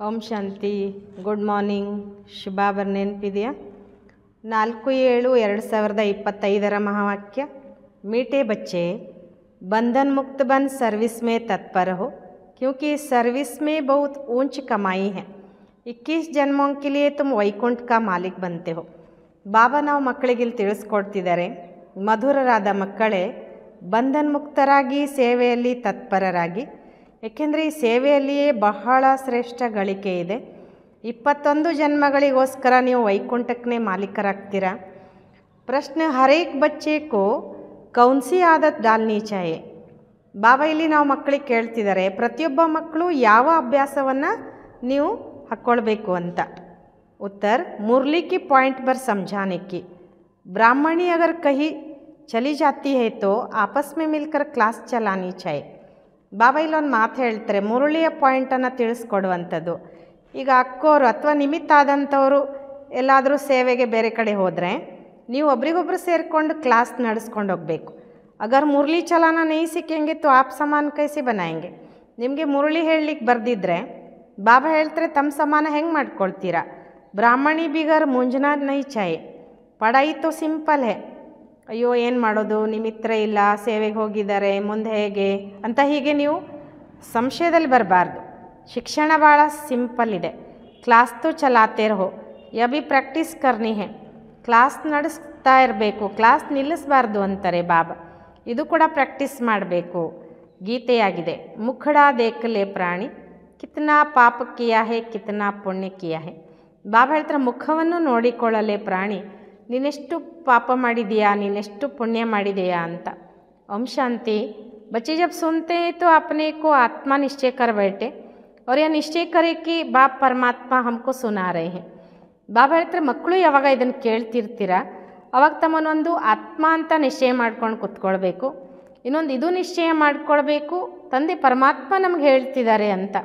ಓಂ ಶಾಂತಿ. Good morning. ಶುಭ ನೆನಪಿದೆಯಾ? 4/7/2025 महावाक्य। मीठे बच्चे, बंधन मुक्त बन सर्विस में तत्पर हो, क्योंकि सर्विस में बहुत ऊंच कमाई है। 21 जन्मों के लिए तुम वैकुंठ का मालिक बनते हो। ಬಾಬಾ ನಾವು ಮಕ್ಕಳಿಗೆ ಇಲ್ಲಿ ತಿಳಿಸ್ಕೊಡ್ತಿದ್ದಾರೆ, ಮಧುರರಾದ ಮಕ್ಕಳೇ, ಬಂಧನ್ ಮುಕ್ತರಾಗಿ ಸೇವೆಯಲ್ಲಿ ತತ್ಪರರಾಗಿ, ಏಕೆಂದರೆ ಈ ಸೇವೆಯಲ್ಲಿಯೇ ಬಹಳ ಶ್ರೇಷ್ಠ ಗಳಿಕೆ ಇದೆ. 21 ಜನ್ಮಗಳಿಗೋಸ್ಕರ ನೀವು ವೈಕುಂಠಕ್ಕೆ ಮಾಲೀಕರಾಗ್ತೀರಾ. ಪ್ರಶ್ನೆ, ಹರೇಕ್ ಬಚ್ಚೆ ಕೋ ಕೌನ್ಸಿ ಆದತ್ ಡಾಲ್ನಿ ಚಾಯೆ. ಬಾಬಾ ಇಲ್ಲಿ ನಾವು ಮಕ್ಕಳಿಗೆ ಕೇಳ್ತಿದ್ದಾರೆ, ಪ್ರತಿಯೊಬ್ಬ ಮಕ್ಕಳು ಯಾವ ಅಭ್ಯಾಸವನ್ನು ನೀವು ಹಾಕ್ಕೊಳ್ಬೇಕು ಅಂತ. उत्तर, मुरली की पॉइंट पर समझाने की। ब्राह्मणी अगर कहीं चली जाती है तो आपस में मिलकर क्लास चलानी चाहिए. ಬಾಬಾ ಇಲ್ಲೊಂದು ಮಾತು ಹೇಳ್ತಾರೆ, ಮುರಳಿಯ ಪಾಯಿಂಟನ್ನು ತಿಳಿಸ್ಕೊಡುವಂಥದ್ದು. ಈಗ ಅಕ್ಕೋರು ಅಥವಾ ನಿಮಿತ್ತ ಆದಂಥವರು ಎಲ್ಲಾದರೂ ಸೇವೆಗೆ ಬೇರೆ ಕಡೆ ಹೋದರೆ ನೀವು ಒಬ್ರಿಗೊಬ್ರು ಸೇರಿಕೊಂಡು ಕ್ಲಾಸ್ ನಡೆಸ್ಕೊಂಡು ಹೋಗಬೇಕು. ಅಗರ್ ಮುರಳಿ ಚಲಾನ ನೈ ಸಿಕ್ಕೇಂಗೆ ತೋ ಆಪ್ ಸಮಾನ ಕೈಸಿ ಬನಾಯಂಗೆ. ನಿಮಗೆ ಮುರಳಿ ಹೇಳಲಿಕ್ಕೆ ಬರ್ದಿದ್ರೆ ಬಾಬಾ ಹೇಳ್ತಾರೆ ತಮ್ಮ ಸಮಾನ ಹೆಂಗೆ ಮಾಡ್ಕೊಳ್ತೀರಾ. ಬ್ರಾಹ್ಮಣಿ ಬಿಗರ್ ಮುಂಜನಾ ನೈ ಚಾಯೆ. ಪಡಾಯಿ ತೋ ಸಿಂಪಲ್ ಹೇ. ಅಯ್ಯೋ ಏನು ಮಾಡೋದು, ನಿಮಿತ್ರ ಇಲ್ಲ, ಸೇವೆಗೆ ಹೋಗಿದ್ದಾರೆ, ಮುಂದೆ ಹೇಗೆ ಅಂತ ಹೀಗೆ ನೀವು ಸಂಶಯದಲ್ಲಿ ಬರಬಾರ್ದು. ಶಿಕ್ಷಣ ಭಾಳ ಸಿಂಪಲ್ ಇದೆ. ಕ್ಲಾಸ್ ತೋ ಚಲಾತೆ ರಹೋ, ಯಬಿ ಪ್ರಾಕ್ಟೀಸ್ ಕರ್ನಿ ಹೇ. ಕ್ಲಾಸ್ ನಡೆಸ್ತಾ ಇರಬೇಕು, ಕ್ಲಾಸ್ ನಿಲ್ಲಿಸಬಾರ್ದು ಅಂತಾರೆ ಬಾಬಾ. ಇದು ಕೂಡ ಪ್ರಾಕ್ಟೀಸ್ ಮಾಡಬೇಕು. ಗೀತೆಯಾಗಿದೆ, ಮುಖಡಾ ದೇಖಲೆ ಪ್ರಾಣಿ, ಕಿತ್ನಾ ಪಾಪ ಕಿಯಾ ಹೇ ಕಿತ್ನಾ ಪುಣ್ಯ ಕಿಯಾ ಹೇ. ಬಾಬಾ ಹೇಳ್ತಾರೆ, ಮುಖವನ್ನು ನೋಡಿಕೊಳ್ಳಲೆ ಪ್ರಾಣಿ, ನೀನೆಷ್ಟು ಪಾಪ ಮಾಡಿದೆಯಾ, ನೀನೆಷ್ಟು ಪುಣ್ಯ ಮಾಡಿದೆಯಾ ಅಂತ. ಓಂ ಶಾಂತಿ. बच्चे जब सुनते हैं तो अपने को आत्मा निश्चय कर बैठे और यह निश्चय करे कि बाप परमात्मा हमको सुना रहे हैं. ಬಾಬಾ ಹೇಳ್ತಾರೆ, ಮಕ್ಕಳು ಯಾವಾಗ ಇದನ್ನು ಕೇಳ್ತಿರ್ತೀರ ಅವಾಗ ತಮ್ಮನ್ನೊಂದು ಆತ್ಮ ಅಂತ ನಿಶ್ಚಯ ಮಾಡ್ಕೊಂಡು ಕೂತ್ಕೊಳ್ಬೇಕು. ಇನ್ನೊಂದು ಇದು ನಿಶ್ಚಯ ಮಾಡ್ಕೊಳ್ಬೇಕು, ತಂದೆ ಪರಮಾತ್ಮ ನಮ್ಗೆ ಹೇಳ್ತಿದ್ದಾರೆ ಅಂತ.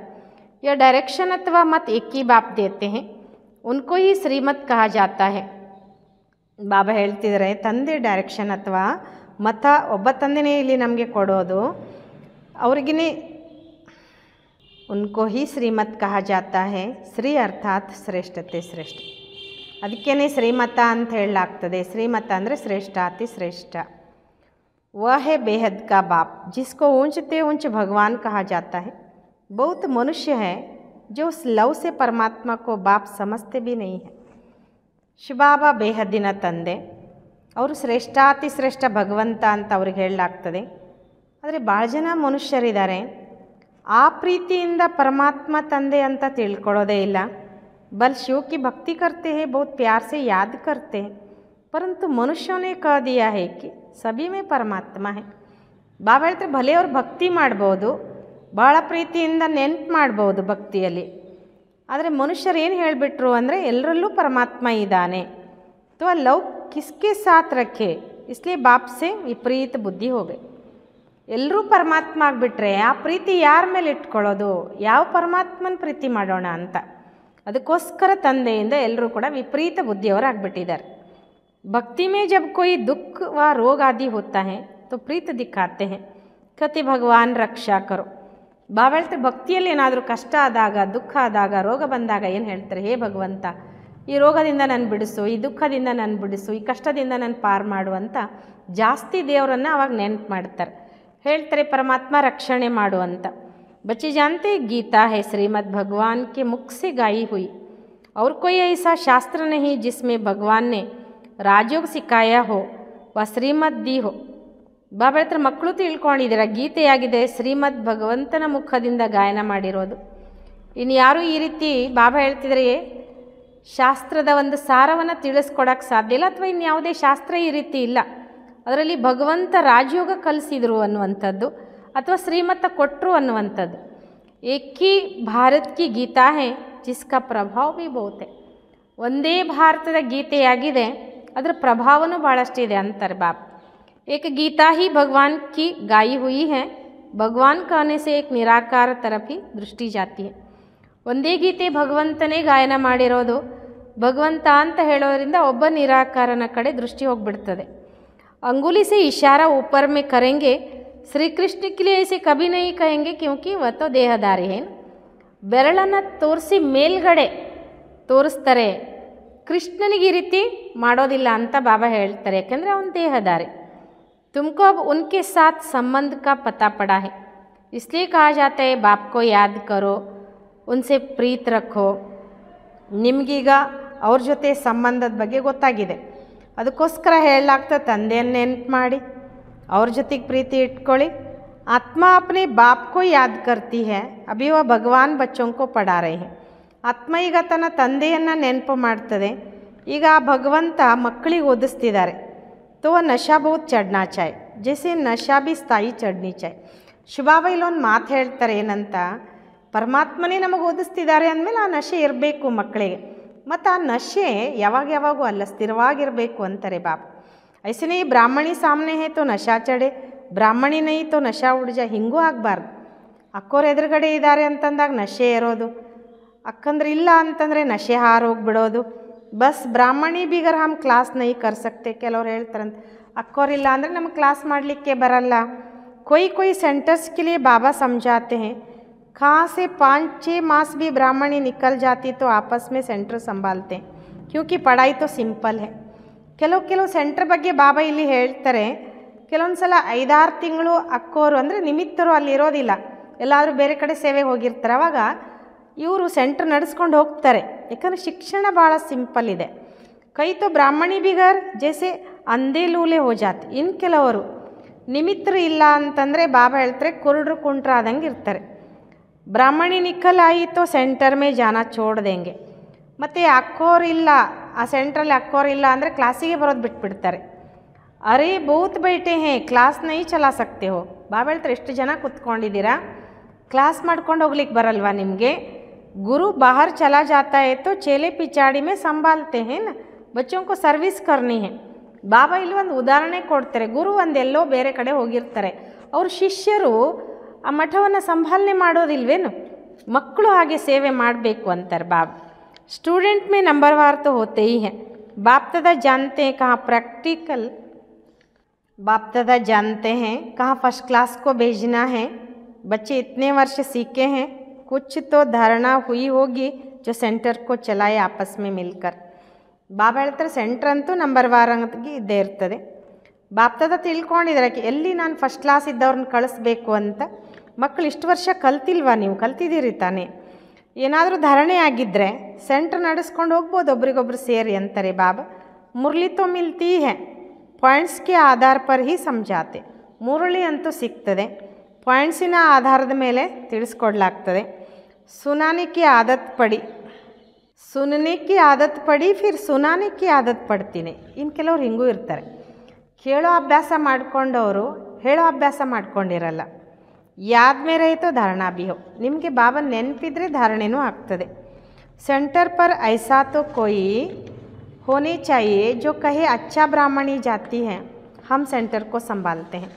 यह डायरेक्शन अथवा मत एक ही बाप देते हैं, उनको ही श्रीमत कहा जाता है. ಬಾಬಾ ಹೇಳ್ತಿದ್ದಾರೆ, ತಂದೆ ಡೈರೆಕ್ಷನ್ ಅಥವಾ ಮತ ಒಬ್ಬ ತಂದೆನೇ ಇಲ್ಲಿ ನಮಗೆ ಕೊಡೋದು, ಅವ್ರಿಗೇ ಉನ್ಕೋ ಹಿ ಶ್ರೀಮತ್ ಕಹಾ ಜಾತಾ ಹೇ. ಶ್ರೀ ಅರ್ಥಾತ್ ಶ್ರೇಷ್ಠತೆ ಶ್ರೇಷ್ಠ, ಅದಕ್ಕೇ ಶ್ರೀಮತ ಅಂತ ಹೇಳಲಾಗ್ತದೆ. ಶ್ರೀಮತ ಅಂದರೆ ಶ್ರೇಷ್ಠ, ಅತಿ ಶ್ರೇಷ್ಠ. वह है बेहद का बाप, जिसको ऊंचते ऊंच भगवान कहा जाता है. बहुत मनुष्य है जो उस लव से परमात्मा को बाप समझते भी नहीं है. ಶಿವಬಾಬಾ ಬೇಹದ್ದಿನ ತಂದೆ, ಅವರು ಶ್ರೇಷ್ಠಾತಿ ಶ್ರೇಷ್ಠ ಭಗವಂತ ಅಂತ ಅವ್ರಿಗೆ ಹೇಳಲಾಗ್ತದೆ. ಆದರೆ ಭಾಳ ಜನ ಮನುಷ್ಯರಿದ್ದಾರೆ, ಆ ಪ್ರೀತಿಯಿಂದ ಪರಮಾತ್ಮ ತಂದೆ ಅಂತ ತಿಳ್ಕೊಳ್ಳೋದೇ ಇಲ್ಲ. ಬಲ್ ಶಿವ ಕಿ ಭಕ್ತಿ ಕರ್ತೆ ಹೇ, ಬಹುತ್ ಪ್ಯಾರ್ ಸೆ ಯಾದ್ ಕರ್ತೆ ಹೇ, ಪರಂತು ಮನುಷ್ಯನೇ ಕಹ ದಿಯಾ ಹೇ ಕಿ ಸಭಿ ಮೇ ಪರಮಾತ್ಮ ಹೇ. ಬಾಬಾ ಹೇಳ್ತಾರೆ, ಭಲೆ ಅವ್ರು ಭಕ್ತಿ ಮಾಡ್ಬೋದು, ಭಾಳ ಪ್ರೀತಿಯಿಂದ ನೆನ್ಪು ಮಾಡ್ಬೋದು ಭಕ್ತಿಯಲ್ಲಿ, ಆದರೆ ಮನುಷ್ಯರು ಏನು ಹೇಳಿಬಿಟ್ರು ಅಂದರೆ ಎಲ್ಲರಲ್ಲೂ ಪರಮಾತ್ಮ ಇದ್ದಾನೆ. तो लव किसके साथ रखे, इसलिए बाप से विपरीत बुद्धि हो गई. ಎಲ್ಲರೂ ಪರಮಾತ್ಮ ಆಗಿಬಿಟ್ರೆ ಆ ಪ್ರೀತಿ ಯಾರ ಮೇಲೆ ಇಟ್ಕೊಳ್ಳೋದು, ಯಾವ ಪರಮಾತ್ಮನ ಪ್ರೀತಿ ಮಾಡೋಣ ಅಂತ. ಅದಕ್ಕೋಸ್ಕರ ತಂದೆಯಿಂದ ಎಲ್ಲರೂ ಕೂಡ ವಿಪರೀತ ಬುದ್ಧಿಯವರು ಆಗಿಬಿಟ್ಟಿದ್ದಾರೆ. ಭಕ್ತಿ ಮೇ ಜಬ್ ಕೋಯಿ ದುಃಖ ವ ರೋಗ ಆದಿ ಹೋತಾ ಹೇ तो ಪ್ರೀತಿ ದಿಕ್ಕಾತೆ ಹೇ, ಕತಿ ಭಗವಾನ್ ರಕ್ಷಾ ಕರೋ. ಬಾಬಾ ಹೇಳ್ತಾರೆ, ಭಕ್ತಿಯಲ್ಲಿ ಏನಾದರೂ ಕಷ್ಟ ಆದಾಗ, ದುಃಖ ಆದಾಗ, ರೋಗ ಬಂದಾಗ ಏನು ಹೇಳ್ತಾರೆ, ಹೇ ಭಗವಂತ, ಈ ರೋಗದಿಂದ ನಾನು ಬಿಡಿಸು, ಈ ದುಃಖದಿಂದ ನಾನು ಬಿಡಿಸು, ಈ ಕಷ್ಟದಿಂದ ನಾನು ಪಾರು ಮಾಡುವಂತ ಜಾಸ್ತಿ ದೇವರನ್ನು ಅವಾಗ ನೆನಪು ಮಾಡ್ತಾರೆ. ಹೇಳ್ತಾರೆ ಪರಮಾತ್ಮ ರಕ್ಷಣೆ ಮಾಡುವಂತ. बच्चे जानते गीता है श्रीमद् भगवान के मुख से गाई हुई, और कोई ऐसा शास्त्र नहीं जिसमें भगवान ने राजयोग सिखाया हो व श्रीमद् दी हो. ಬಾಬಾ ಹೇಳ್ತಾರೆ, ಮಕ್ಕಳು ತಿಳ್ಕೊಂಡಿದ್ದೀರ, ಗೀತೆಯಾಗಿದೆ, ಶ್ರೀಮದ್ ಭಗವಂತನ ಮುಖದಿಂದ ಗಾಯನ ಮಾಡಿರೋದು. ಇನ್ನು ಯಾರೂ ಈ ರೀತಿ ಬಾಬಾ ಹೇಳ್ತಿದ್ರೆ ಶಾಸ್ತ್ರದ ಒಂದು ಸಾರವನ್ನು ತಿಳಿಸ್ಕೊಡೋಕ್ಕೆ ಸಾಧ್ಯ ಇಲ್ಲ, ಅಥವಾ ಇನ್ಯಾವುದೇ ಶಾಸ್ತ್ರ ಈ ರೀತಿ ಇಲ್ಲ. ಅದರಲ್ಲಿ ಭಗವಂತ ರಾಜಯೋಗ ಕಲಿಸಿದರು ಅನ್ನುವಂಥದ್ದು ಅಥವಾ ಶ್ರೀಮತ ಕೊಟ್ಟರು ಅನ್ನುವಂಥದ್ದು. ಏಕಿ ಭಾರತ್ ಕಿ ಗೀತಾ ಹೇ ಜಿಸ್ಕಾ ಪ್ರಭಾವ ಭೀ ಬಹುತ್ ಹೇ. ಒಂದೇ ಭಾರತದ ಗೀತೆಯಾಗಿದೆ, ಅದರ ಪ್ರಭಾವನೂ ಭಾಳಷ್ಟಿದೆ ಅಂತಾರೆ ಬಾಬಾ. एक गीता ही भगवान की गाई हुई है, भगवान कहने से एक निराकार तरफ ही दृष्टि जाती है. ಒಂದೇ ಗೀತೆ ಭಗವಂತನೇ ಗಾಯನ ಮಾಡಿರೋದು, ಭಗವಂತ ಅಂತ ಹೇಳೋದ್ರಿಂದ ಒಬ್ಬ ನಿರಾಕಾರನ ಕಡೆ ದೃಷ್ಟಿ ಹೋಗಿಬಿಡ್ತದೆ. अंगुली से इशारा ऊपर में करेंगे, श्री कृष्ण के लिए ऐसे कभी नहीं कहेंगे क्योंकि वह तो देहधारी है. ಬೆರಳನ್ನು ತೋರಿಸಿ ಮೇಲ್ಗಡೆ ತೋರಿಸ್ತಾರೆ. ಕೃಷ್ಣನಿಗೆ ಈ ರೀತಿ ಮಾಡೋದಿಲ್ಲ ಅಂತ ಬಾಬಾ ಹೇಳ್ತಾರೆ, ಯಾಕೆಂದರೆ ಅವನ ದೇಹಧಾರಿ. तुमको अब उनके साथ संबंध का पता पड़ा है, इसलिए कहा जाता है बाप को याद करो, उनसे प्रीत रखो. ನಿಮಗೀಗ ಅವ್ರ ಜೊತೆ ಸಂಬಂಧದ ಬಗ್ಗೆ ಗೊತ್ತಾಗಿದೆ, ಅದಕ್ಕೋಸ್ಕರ ಹೇಳಲಾಗ್ತದೆ ತಂದೆಯನ್ನು ನೆನಪು ಮಾಡಿ ಅವ್ರ ಜೊತೆಗೆ ಪ್ರೀತಿ ಇಟ್ಕೊಳ್ಳಿ. ಆತ್ಮ अपने बाप को याद करती है, अभी वह भगवान बच्चों को पढ़ा रहे हैं. ಆತ್ಮ ಈಗ ತನ್ನ ತಂದೆಯನ್ನು ನೆನಪು ಮಾಡ್ತದೆ, ಈಗ ಆ ಭಗವಂತ ಮಕ್ಕಳಿಗೆ ಓದಿಸ್ತಿದ್ದಾರೆ. तो वह नशा बहुत चढ़ना चाहिए, जैसे नशा भी स्थायी चढ़नी चाहिए. ಶಿವಬಾಬಾ ಇಲ್ಲೊಂದು ಮಾತು ಹೇಳ್ತಾರೆ ಏನಂತ, ಪರಮಾತ್ಮನೇ ನಮಗೆ ಓದಿಸ್ತಿದ್ದಾರೆ ಅಂದಮೇಲೆ ಆ ನಶೆ ಇರಬೇಕು ಮಕ್ಕಳಿಗೆ, ಮತ್ತು ಆ ನಶೆ ಯಾವಾಗೂ ಅಲ್ಲ, ಸ್ಥಿರವಾಗಿರಬೇಕು ಅಂತಾರೆ ಬಾಬಾ. ऐसे नहीं ब्राह्मणी सामने है तो नशा चढ़े, ಬ್ರಾಹ್ಮಣಿ ನೈ ತೋ ನಶಾ ಉಡ್ಜ, ಹಿಂಗೂ ಆಗಬಾರ್ದು. ಅಕ್ಕೋರು ಎದುರುಗಡೆ ಇದ್ದಾರೆ ಅಂತಂದಾಗ ನಶೆ ಇರೋದು, ಅಕ್ಕಂದ್ರೆ ಇಲ್ಲ ಅಂತಂದರೆ ನಶೆ ಹಾರೋಗ್ಬಿಡೋದು. ಬಸ್ ಬ್ರಾಹ್ಮಣಿ ಬಿಗರ್ ಹಮ್ ಕ್ಲಾಸ್ ನೈ ಕರ್ ಸಕ್ತೆ, ಕೆಲವ್ರು ಹೇಳ್ತಾರಂತ ಅಕ್ಕೋರಿಲ್ಲ ಅಂದರೆ ನಮಗೆ ಕ್ಲಾಸ್ ಮಾಡಲಿಕ್ಕೆ ಬರಲ್ಲ. कोई सेंटर्स के लिए बाबा समझाते हैं, कहाँ से 5-6 मास भी ब्राह्मणी निकल जाती तो आपस में सेंटर संभालते हैं, क्योंकि पढ़ाई तो सिंपल है. ಕೆಲವು ಸೆಂಟರ್ ಬಗ್ಗೆ ಬಾಬಾ ಇಲ್ಲಿ ಹೇಳ್ತಾರೆ, ಕೆಲವೊಂದು ಸಲ 5-6 ತಿಂಗಳು ಅಕ್ಕೋರು ಅಂದರೆ ನಿಮಿತ್ತರು ಅಲ್ಲಿ ಇರೋದಿಲ್ಲ, ಎಲ್ಲಾದರೂ ಬೇರೆ ಕಡೆ ಸೇವೆಗೆ ಹೋಗಿರ್ತಾರೆ. ಅವಾಗ ಇವರು ಸೆಂಟರ್ ನಡೆಸ್ಕೊಂಡು ಹೋಗ್ತಾರೆ, ಯಾಕಂದರೆ ಶಿಕ್ಷಣ ಭಾಳ ಸಿಂಪಲ್ ಇದೆ. ಕೈ ತೋ ಬ್ರಾಹ್ಮಣಿ ಬಿಗರ್ ಜೈಸೆ ಅಂದೇ ಲೂಲೆ ಹೋ ಜಾತಿ. ಇನ್ನು ಕೆಲವರು ನಿಮಿತ್ತರು ಇಲ್ಲ ಅಂತಂದರೆ ಬಾಬಾ ಹೇಳ್ತಾರೆ ಕುರುಡ್ರು ಕುಂಟ್ರ ಆದಂಗೆ ಇರ್ತಾರೆ. ಬ್ರಾಹ್ಮಣಿ ನಿಕ್ಕಲ್ ಆಯಿತು ಸೆಂಟರ್ ಮೇ ಜಾನ ಚೋಡ್ದಂಗೆ. ಮತ್ತು ಅಕ್ಕೋರಿಲ್ಲ, ಆ ಸೆಂಟ್ರಲ್ಲಿ ಅಕ್ಕೋರಿಲ್ಲ ಅಂದರೆ ಕ್ಲಾಸಿಗೆ ಬರೋದು ಬಿಟ್ಬಿಡ್ತಾರೆ. ಅರೇ ಬಹುತ್ ಬೈಟೆ ಹೇ ಕ್ಲಾಸ್ ನೈ ಚಲಾ ಸಕ್ತೆ ಹೋ. ಬಾಬಾ ಹೇಳ್ತಾರೆ ಎಷ್ಟು ಜನ ಕುತ್ಕೊಂಡಿದ್ದೀರಾ, ಕ್ಲಾಸ್ ಮಾಡ್ಕೊಂಡು ಹೋಗ್ಲಿಕ್ಕೆ ಬರಲ್ವಾ ನಿಮಗೆ. ಗುರು ಬಾಹರ್ ಚಲಾ ಜಾತಾ ಹೇ ತೋ ಚೇಲೆ ಪಿಚಾಡಿ ಮೇ ಸಂಭಾಲ್ತೆ ಹೇ ನ, ಬಚ್ಚೋಂ ಕೋ ಸರ್ವಿಸ್ ಕರ್ನಿ ಹೇ. ಬಾಬಾ ಇಲ್ಲಿ ಒಂದು ಉದಾಹರಣೆ ಕೊಡ್ತಾರೆ, ಗುರು ಒಂದೆಲ್ಲೋ ಬೇರೆ ಕಡೆ ಹೋಗಿರ್ತಾರೆ, ಅವ್ರ ಶಿಷ್ಯರು ಆ ಮಠವನ್ನು ಸಂಭಾಲನೆ ಮಾಡೋದಿಲ್ವೇನು, ಮಕ್ಕಳು ಹಾಗೆ ಸೇವೆ ಮಾಡಬೇಕು ಅಂತಾರೆ ಬಾಬಾ. स्टूडेंट में नंबरवार तो होते ही हैं, बाप दादा जानते हैं कहाँ प्रैक्टिकल, बाप दादा जानते हैं कहाँ फर्स्ट क्लास को भेजना है. बच्चे इतने वर्ष सीखे हैं, कुछ तो धारणा हुई होगी जो सेंटर को चलाए आपस में मिलकर. ಬಾಬಾ ಹೇಳ್ತಾರೆ ಸೆಂಟ್ರ್ ಅಂತೂ ನಂಬರ್ ವಾರಂಗಿ ಇದ್ದೇ ಇರ್ತದೆ. ಬಾಪ್ದಾದ ತಿಳ್ಕೊಂಡಿದ್ದಾರೆ ಎಲ್ಲಿ ನಾನು ಫಸ್ಟ್ ಕ್ಲಾಸ್ ಇದ್ದವ್ರನ್ನ ಕಳಿಸ್ಬೇಕು ಅಂತ. ಮಕ್ಕಳು ಇಷ್ಟು ವರ್ಷ ಕಲ್ತಿಲ್ವಾ, ನೀವು ಕಲ್ತಿದ್ದೀರಿ ತಾನೇ, ಏನಾದರೂ ಧಾರಣೆ ಆಗಿದ್ದರೆ ಸೆಂಟ್ರ್ ನಡೆಸ್ಕೊಂಡು ಹೋಗ್ಬೋದು ಒಬ್ರಿಗೊಬ್ರು ಸೇರಿ ಅಂತಾರೆ ಬಾಬಾ. ಮುರಳಿ ತೋ ಮಿಲ್ತಿ ಹೇ, ಪಾಯಿಂಟ್ಸ್ಗೆ ಆಧಾರ ಪರ್ ಹಿ ಸಮಜಾತೆ. ಮುರಳಿ ಅಂತೂ ಸಿಗ್ತದೆ, ಪಾಯಿಂಟ್ಸಿನ ಆಧಾರದ ಮೇಲೆ ತಿಳಿಸ್ಕೊಡ್ಲಾಗ್ತದೆ. ಸುನಾನೆ ಕಿ ಆದತ್ ಪಡಿ, ಸುನನೆ ಕಿ ಆದತ್ ಪಡಿ ಫಿರ್ ಸುನಾನೆ ಕಿ ಆದತ್ ಪಡ್ತೀನಿ. ಇನ್ನು ಕೆಲವ್ರು ಹಿಂಗೂ ಇರ್ತಾರೆ, ಕೇಳೋ ಅಭ್ಯಾಸ ಮಾಡಿಕೊಂಡವರು ಹೇಳೋ ಅಭ್ಯಾಸ ಮಾಡ್ಕೊಂಡಿರಲ್ಲ. ಯಾದ ಮೇ ರಹಿತೋ ಧಾರಣಾ ಬಿ ಹೋ, ನಿಮಗೆ ಬಾಬಾ ನೆನಪಿದ್ರೆ ಧಾರಣೆನೂ ಆಗ್ತದೆ. सेंटर पर ऐसा तो कोई होने चाहिए जो कहे अच्छा ब्राह्मणी जाती है, हम सेंटर को संभालते हैं.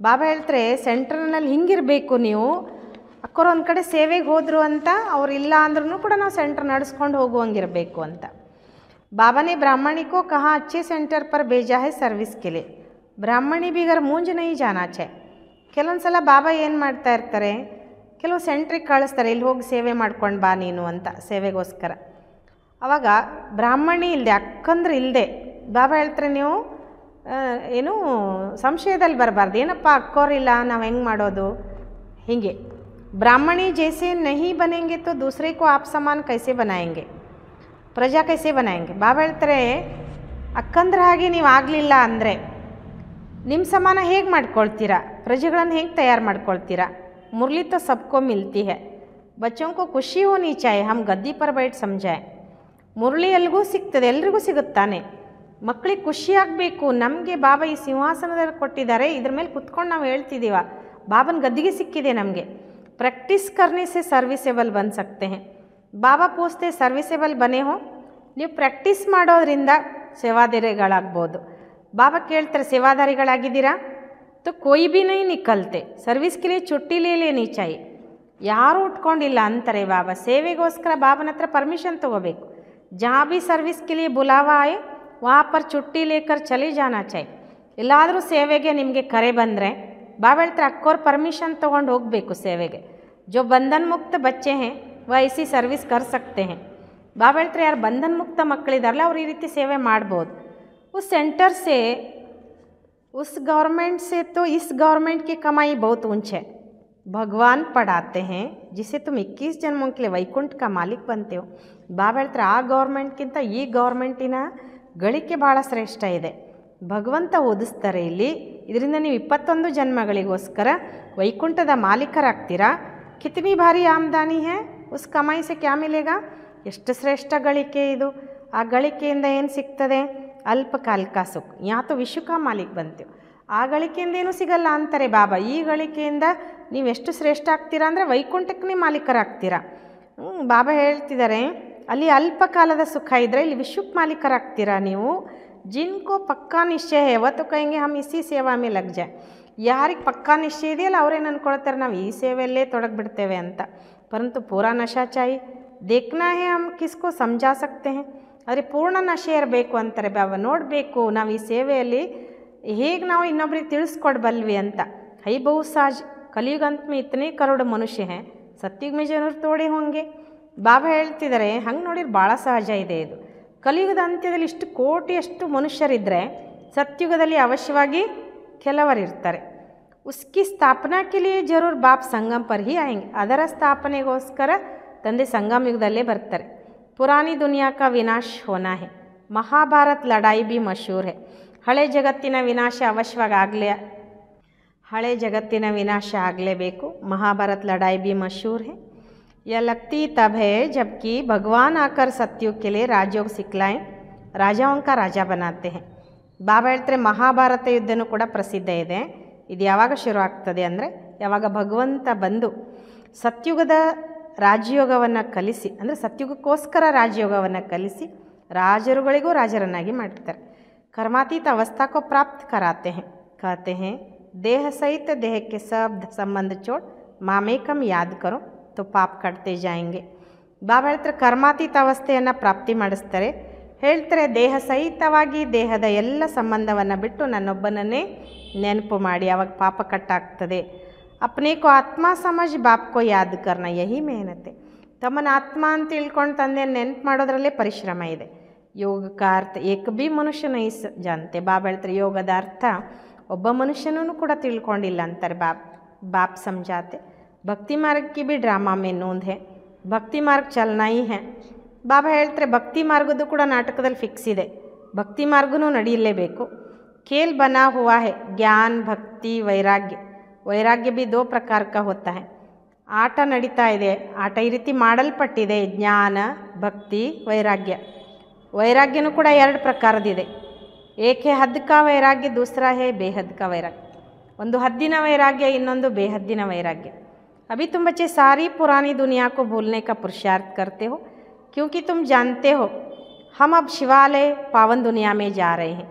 ಬಾಬಾ ಹೇಳ್ತಾರೆ ಸೆಂಟರ್ನಲ್ಲಿ ಹಿಂಗಿರಬೇಕು ನೀವು, ಅಕ್ಕೋರು ಒಂದು ಕಡೆ ಸೇವೆಗೆ ಹೋದರು ಅಂತ ಅವ್ರು ಇಲ್ಲ ಅಂದ್ರೂ ಕೂಡ ನಾವು ಸೆಂಟರ್ ನಡೆಸ್ಕೊಂಡು ಹೋಗುವಂಗಿರಬೇಕು ಅಂತ. ಬಾಬಾನೇ ಬ್ರಾಹ್ಮಣಿ ಕೋ ಕಹಾ ಅಚ್ಚೆ ಸೆಂಟರ್ ಪರ್ ಬೇಜಾ ಹೈ ಸರ್ವಿಸ್ के लिए, ಬ್ರಾಹ್ಮಣಿ ಬಿಗರ್ ಮೂಂಜ್ ನೈ ಜಾನಾ ಚಾಹೆ. ಕೆಲವೊಂದು ಸಲ ಬಾಬಾ ಏನು ಮಾಡ್ತಾ ಇರ್ತಾರೆ, ಕೆಲವು ಸೆಂಟ್ರಿಗೆ ಕಳಿಸ್ತಾರೆ, ಇಲ್ಲಿ ಹೋಗಿ ಸೇವೆ ಮಾಡ್ಕೊಂಡು ಬಾ ನೀನು ಅಂತ ಸೇವೆಗೋಸ್ಕರ. ಆವಾಗ ಬ್ರಾಹ್ಮಣಿ ಇಲ್ಲದೆ ಅಕ್ಕಂದ್ರೆ ಇಲ್ಲದೆ ಬಾಬಾ ಹೇಳ್ತಾರೆ ನೀವು ಏನು ಸಂಶಯದಲ್ಲಿ ಬರಬಾರ್ದು, ಏನಪ್ಪ ಅಕ್ಕೋರಿಲ್ಲ ನಾವು ಹೆಂಗೆ ಮಾಡೋದು ಹೀಗೆ. ಬ್ರಾಹ್ಮಣಿ ಜೈಸೆ ನಹಿ ಬನೆಂಗೆ ತೋ ದೂಸರೆ ಕೋ ಆಪ್ ಸಮಾನ್ ಕೈಸೆ ಬನಾಯಂಗೆ, ಪ್ರಜಾ ಕೈಸೆ ಬನಾಯಂಗೆ. ಬಾಬಾ ಹೇಳ್ತಾರೆ ಅಕ್ಕಂದ್ರೆ ಹಾಗೆ ನೀವು ಆಗಲಿಲ್ಲ ಅಂದರೆ ನಿಮ್ಮ ಸಮಾನ ಹೇಗೆ ಮಾಡ್ಕೊಳ್ತೀರಾ, ಪ್ರಜೆಗಳನ್ನು ಹೇಗೆ ತಯಾರು ಮಾಡ್ಕೊಳ್ತೀರಾ. मुरली तो सबको मिलती है, बच्चों को खुशी होनी चाहिए, हम गद्दी पर बैठ समझाएं. ಮುರಳಿ ಎಲ್ರಿಗೂ ಸಿಗ್ತದೆ, ಎಲ್ರಿಗೂ ಸಿಗುತ್ತಾನೆ. ಮಕ್ಕಳಿಗೆ ಖುಷಿ ಆಗಬೇಕು, ನಮಗೆ ಬಾಬಾ ಈ ಸಿಂಹಾಸನದಲ್ಲಿ ಕೊಟ್ಟಿದ್ದಾರೆ, ಇದ್ರ ಮೇಲೆ ಕುತ್ಕೊಂಡು ನಾವು ಹೇಳ್ತಿದ್ದೀವ, ಬಾಬನ ಗದ್ದಿಗೆ ಸಿಕ್ಕಿದೆ ನಮಗೆ. ಪ್ರಾಕ್ಟೀಸ್ ಕರ್ನೆ ಸೆ ಸರ್ವಿಸೇಬಲ್ ಬನ್ ಸಕ್ತೆ ಹೇ. ಬಾಬಾ ಪೂछते ಸರ್ವಿಸೇಬಲ್ ಬನೆ ಹೋ, ನೀವು ಪ್ರಾಕ್ಟೀಸ್ ಮಾಡೋದ್ರಿಂದ ಸೇವಾದಾರಿಗಳಾಗ್ಬೋದು. ಬಾಬಾ ಕೇಳ್ತಾರೆ ಸೇವಾದಾರಿಗಳಾಗಿದ್ದೀರಾ, तो कोई भी नहीं निकलते, सर्विस के लिए छुट्टी ले लेनी चाहिए. ಯಾರೂ ಉಟ್ಕೊಂಡಿಲ್ಲ ಅಂತಾರೆ ಬಾಬಾ. ಸೇವೆಗೋಸ್ಕರ ಬಾಬನ ಹತ್ರ ಪರ್ಮಿಷನ್ ತೊಗೋಬೇಕು. ಜहाँ भी ಸರ್ವಿಸ್ के लिए बुलावा आए वहाँ पर छुट्टी लेकर चले जाना चाहिए. ಎಲ್ಲಾದರೂ ಸೇವೆಗೆ ನಿಮಗೆ ಕರೆ ಬಂದರೆ ಬಾಬಾ ಹೇಳ್ತಾರೆ ಅಕ್ಕೋರು ಪರ್ಮಿಷನ್ ತೊಗೊಂಡು ಹೋಗಬೇಕು ಸೇವೆಗೆ. जो बंधन मुक्त बच्चे हैं ವ ಐಸಿ ಸರ್ವಿಸ್ ಕರ್ ಸಕ್ತೆ हैं ಬಾಬಾ ಹೇಳ್ತಾರೆ ಯಾರು ಬಂಧನ ಮುಕ್ತ ಮಕ್ಕಳಿದಾರಲ್ಲ ಅವ್ರು ಈ ರೀತಿ ಸೇವೆ ಮಾಡ್ಬೋದು उस सेंटर से उस गवर्नमेंट से तो इस गवर्नमेंट की कमाई बहुत ऊंच है भगवान पढ़ाते हैं जिसे तुम 21 जन्मों के लिए वैकुंठ का मालिक बनते हो ಬಾಬಾ ಹೇಳ್ತಾರೆ ಆ ಗೌರ್ಮೆಂಟ್ಗಿಂತ ಈ ಗೌರ್ಮೆಂಟಿನ ಗಳಿಕೆ ಭಾಳ ಶ್ರೇಷ್ಠ ಇದೆ ಭಗವಂತ ಓದಿಸ್ತಾರೆ ಇಲ್ಲಿ ಇದರಿಂದ ನೀವು 21 ಜನ್ಮಗಳಿಗೋಸ್ಕರ ವೈಕುಂಠದ ಮಾಲೀಕರಾಗ್ತೀರಾ ಕಿತನಿ ಭಾರಿ ಆಮದಾನಿ है उस कमाई से क्या मिलेगा ಎಷ್ಟು ಶ್ರೇಷ್ಠ ಗಳಿಕೆ ಇದು ಆ ಗಳಿಕೆಯಿಂದ ಏನು ಸಿಗ್ತದೆ ಅಲ್ಪಕಾಲಿಕ ಸುಖ ಯಾತೋ ವಿಶ್ವಕ ಮಾಲೀಕ್ ಬಂತೀವಿ ಆ ಗಳಿಕೆಯಿಂದ ಏನೂ ಸಿಗಲ್ಲ ಅಂತಾರೆ ಬಾಬಾ ಈ ಗಳಿಕೆಯಿಂದ ನೀವು ಎಷ್ಟು ಶ್ರೇಷ್ಠ ಆಗ್ತೀರಾ ಅಂದರೆ ವೈಕುಂಠಕ್ಕೆ ಮಾಲೀಕರಾಗ್ತೀರಾ ಬಾಬಾ ಹೇಳ್ತಿದ್ದಾರೆ ಅಲ್ಲಿ ಅಲ್ಪಕಾಲದ ಸುಖ ಇದ್ದರೆ ಇಲ್ಲಿ ವಿಶ್ವಕ್ಕೆ ಮಾಲೀಕರಾಗ್ತೀರಾ ನೀವು ಜಿನ್ಕೋ ಪಕ್ಕಾ ನಿಶ್ಚಯ है वो तो कहेंगे हम इसी सेवा में लग जाए ಯಾರಿಗೆ ಪಕ್ಕಾ ನಿಶ್ಚಯ ಇದೆಯಲ್ಲ ಅವ್ರೇನು ಅಂದ್ಕೊಳ್ತಾರೆ ನಾವು ಈ ಸೇವೆಯಲ್ಲೇ ತೊಡಗಿಬಿಡ್ತೇವೆ ಅಂತ ಪರಂತು ಪೂರಾ ನಶಾ ಚಾಯಿ देखना है हम किसको समझा सकते हैं ಆದರೆ ಪೂರ್ಣ ನಶೆ ಇರಬೇಕು ಅಂತಾರೆ ಬಾಬಾ ನೋಡಬೇಕು ನಾವು ಈ ಸೇವೆಯಲ್ಲಿ ಹೇಗೆ ನಾವು ಇನ್ನೊಬ್ರಿಗೆ ತಿಳಿಸ್ಕೊಡ್ಬಲ್ವಿ ಅಂತ ಹೈ ಬಹು ಸಾಜ್ ಕಲಿಯುಗ ಅಂತ ಮೇ ಇತನೇ ಕರೋಡ ಮನುಷ್ಯ ಹೇ ಸತ್ಯುಗ ಮೇ ಜನರು ತೋಡೆ ಹೋಂಗೆ ಬಾಬಾ ಹೇಳ್ತಿದ್ದಾರೆ ಹಂಗೆ ನೋಡಿದ್ರೆ ಭಾಳ ಸಹಜ ಇದೆ ಇದು ಕಲಿಯುಗದ ಅಂತ್ಯದಲ್ಲಿ ಇಷ್ಟು ಕೋಟಿಯಷ್ಟು ಮನುಷ್ಯರಿದ್ದರೆ ಸತ್ಯುಗದಲ್ಲಿ ಅವಶ್ಯವಾಗಿ ಕೆಲವರಿರ್ತಾರೆ ಉಸ್ಕಿ ಸ್ಥಾಪನಾ ಕೆ ಲಿಯೇ ಜರೂರ್ ಬಾಪ್ ಸಂಗಮ್ ಪರ್ ಹಿ ಆಯಂಗೆ ಅದರ ಸ್ಥಾಪನೆಗೋಸ್ಕರ ತಂದೆ ಸಂಗಮ ಯುಗದಲ್ಲೇ ಬರ್ತಾರೆ ಪುರಾನಿ ದುನಿಯಾ ಕಾ ವಿನಾಶ ಹೋನಾ ಹೇ ಮಹಾಭಾರತ್ ಲಡಾಯಿ ಭಿ ಮಶೂರ್ ಹೇ ಹಳೆ ಜಗತ್ತಿನ ವಿನಾಶ ಅವಶ್ಯವಾಗಿ ಹಳೆ ಜಗತ್ತಿನ ವಿನಾಶ ಆಗಲೇಬೇಕು ಮಹಾಭಾರತ್ ಲಡಾಯಿ ಭಿ ಮಶೂರ್ ಹೇ यह लगती तब है जबकि भगवान आकर सत्युग के लिए राजयोग सिखलाएं राजाओं का राजा बनाते हैं ಬಾಬಾ ಹೇಳ್ತಾರೆ ಮಹಾಭಾರತ ಯುದ್ಧನೂ ಕೂಡ ಪ್ರಸಿದ್ಧ ಇದೆ ಇದು ಯಾವಾಗ ಶುರು ಆಗ್ತದೆ ಅಂದರೆ ಯಾವಾಗ ಭಗವಂತ ಬಂದು ಸತ್ಯುಗದ ರಾಜಯೋಗವನ್ನು ಕಲಿಸಿ ಅಂದರೆ ಸತ್ಯುಗಕ್ಕೋಸ್ಕರ ರಾಜಯೋಗವನ್ನು ಕಲಿಸಿ ರಾಜರುಗಳಿಗೂ ರಾಜರನ್ನಾಗಿ ಮಾಡ್ತಾರೆ कर्मातीत अवस्था को प्राप्त कराते हैं कहते हैं देह सहित देह के सब संबंध छोड़ मामेकम याद करो तो पाप कटते जाएंगे ಬಾಬಾ ಹೇಳ್ತಾರೆ ಕರ್ಮಾತೀತ ಅವಸ್ಥೆಯನ್ನು ಪ್ರಾಪ್ತಿ ಮಾಡಿಸ್ತಾರೆ ಹೇಳ್ತಾರೆ ದೇಹ ಸಹಿತವಾಗಿ ದೇಹದ ಎಲ್ಲ ಸಂಬಂಧವನ್ನು ಬಿಟ್ಟು ನನ್ನೊಬ್ಬನನ್ನೇ ನೆನಪು ಮಾಡಿ ಆವಾಗ ಪಾಪ ಕಟ್ಟಾಗ್ತದೆ अपने को आत्मा समझ बाप को याद करना यही मेहनत है ತಮ್ಮನ ಆತ್ಮ ಅಂತ ತಿಳ್ಕೊಂಡು ತಂದೆ ನೆನಪು ಮಾಡೋದ್ರಲ್ಲೇ ಪರಿಶ್ರಮ ಇದೆ ಯೋಗ का अर्थ एक भी मनुष्य नहीं जानते ಬಾಬಾ ಹೇಳ್ತಾರೆ ಯೋಗದ ಅರ್ಥ ಒಬ್ಬ ಮನುಷ್ಯನೂ ಕೂಡ ತಿಳ್ಕೊಂಡಿಲ್ಲ ಅಂತಾರೆ बाप समझाते भक्ति मार्ग की भी ड्रामा में नोंद है भक्ति मार्ग चलना ही है ಬಾಬಾ ಹೇಳ್ತಾರೆ ಭಕ್ತಿ ಮಾರ್ಗದ್ದು ಕೂಡ ನಾಟಕದಲ್ಲಿ ಫಿಕ್ಸ್ ಇದೆ ಭಕ್ತಿ ಮಾರ್ಗನೂ ನಡೆಯಲೇಬೇಕು खेल बना हुआ है ज्ञान भक्ति वैराग्य वैराग्य भी 2 प्रकार का होता है ಆಟ ನಡೀತಾ ಇದೆ ಆಟ ಈ ರೀತಿ ಮಾಡಲ್ಪಟ್ಟಿದೆ ಜ್ಞಾನ ಭಕ್ತಿ ವೈರಾಗ್ಯ ವೈರಾಗ್ಯನೂ ಕೂಡ 2 ಪ್ರಕಾರದಿದೆ ಏಕ್ ಹೇ ಹದ್ ಕಾ ವೈರಾಗ್ಯ ದೂಸರಾ ಹೇ ಬೇಹದ್ ಕಾ ವೈರಾಗ್ಯ ಒಂದು ಹದ್ದಿನ ವೈರಾಗ್ಯ ಇನ್ನೊಂದು ಬೇಹದ್ದಿನ ವೈರಾಗ್ಯ अभी तुम बच्चे सारी पुरानी दुनिया को भूलने का पुरुषार्थ करते हो क्योंकि तुम जानते हो हम अब शिवालय पावन दुनिया में जा रहे हैं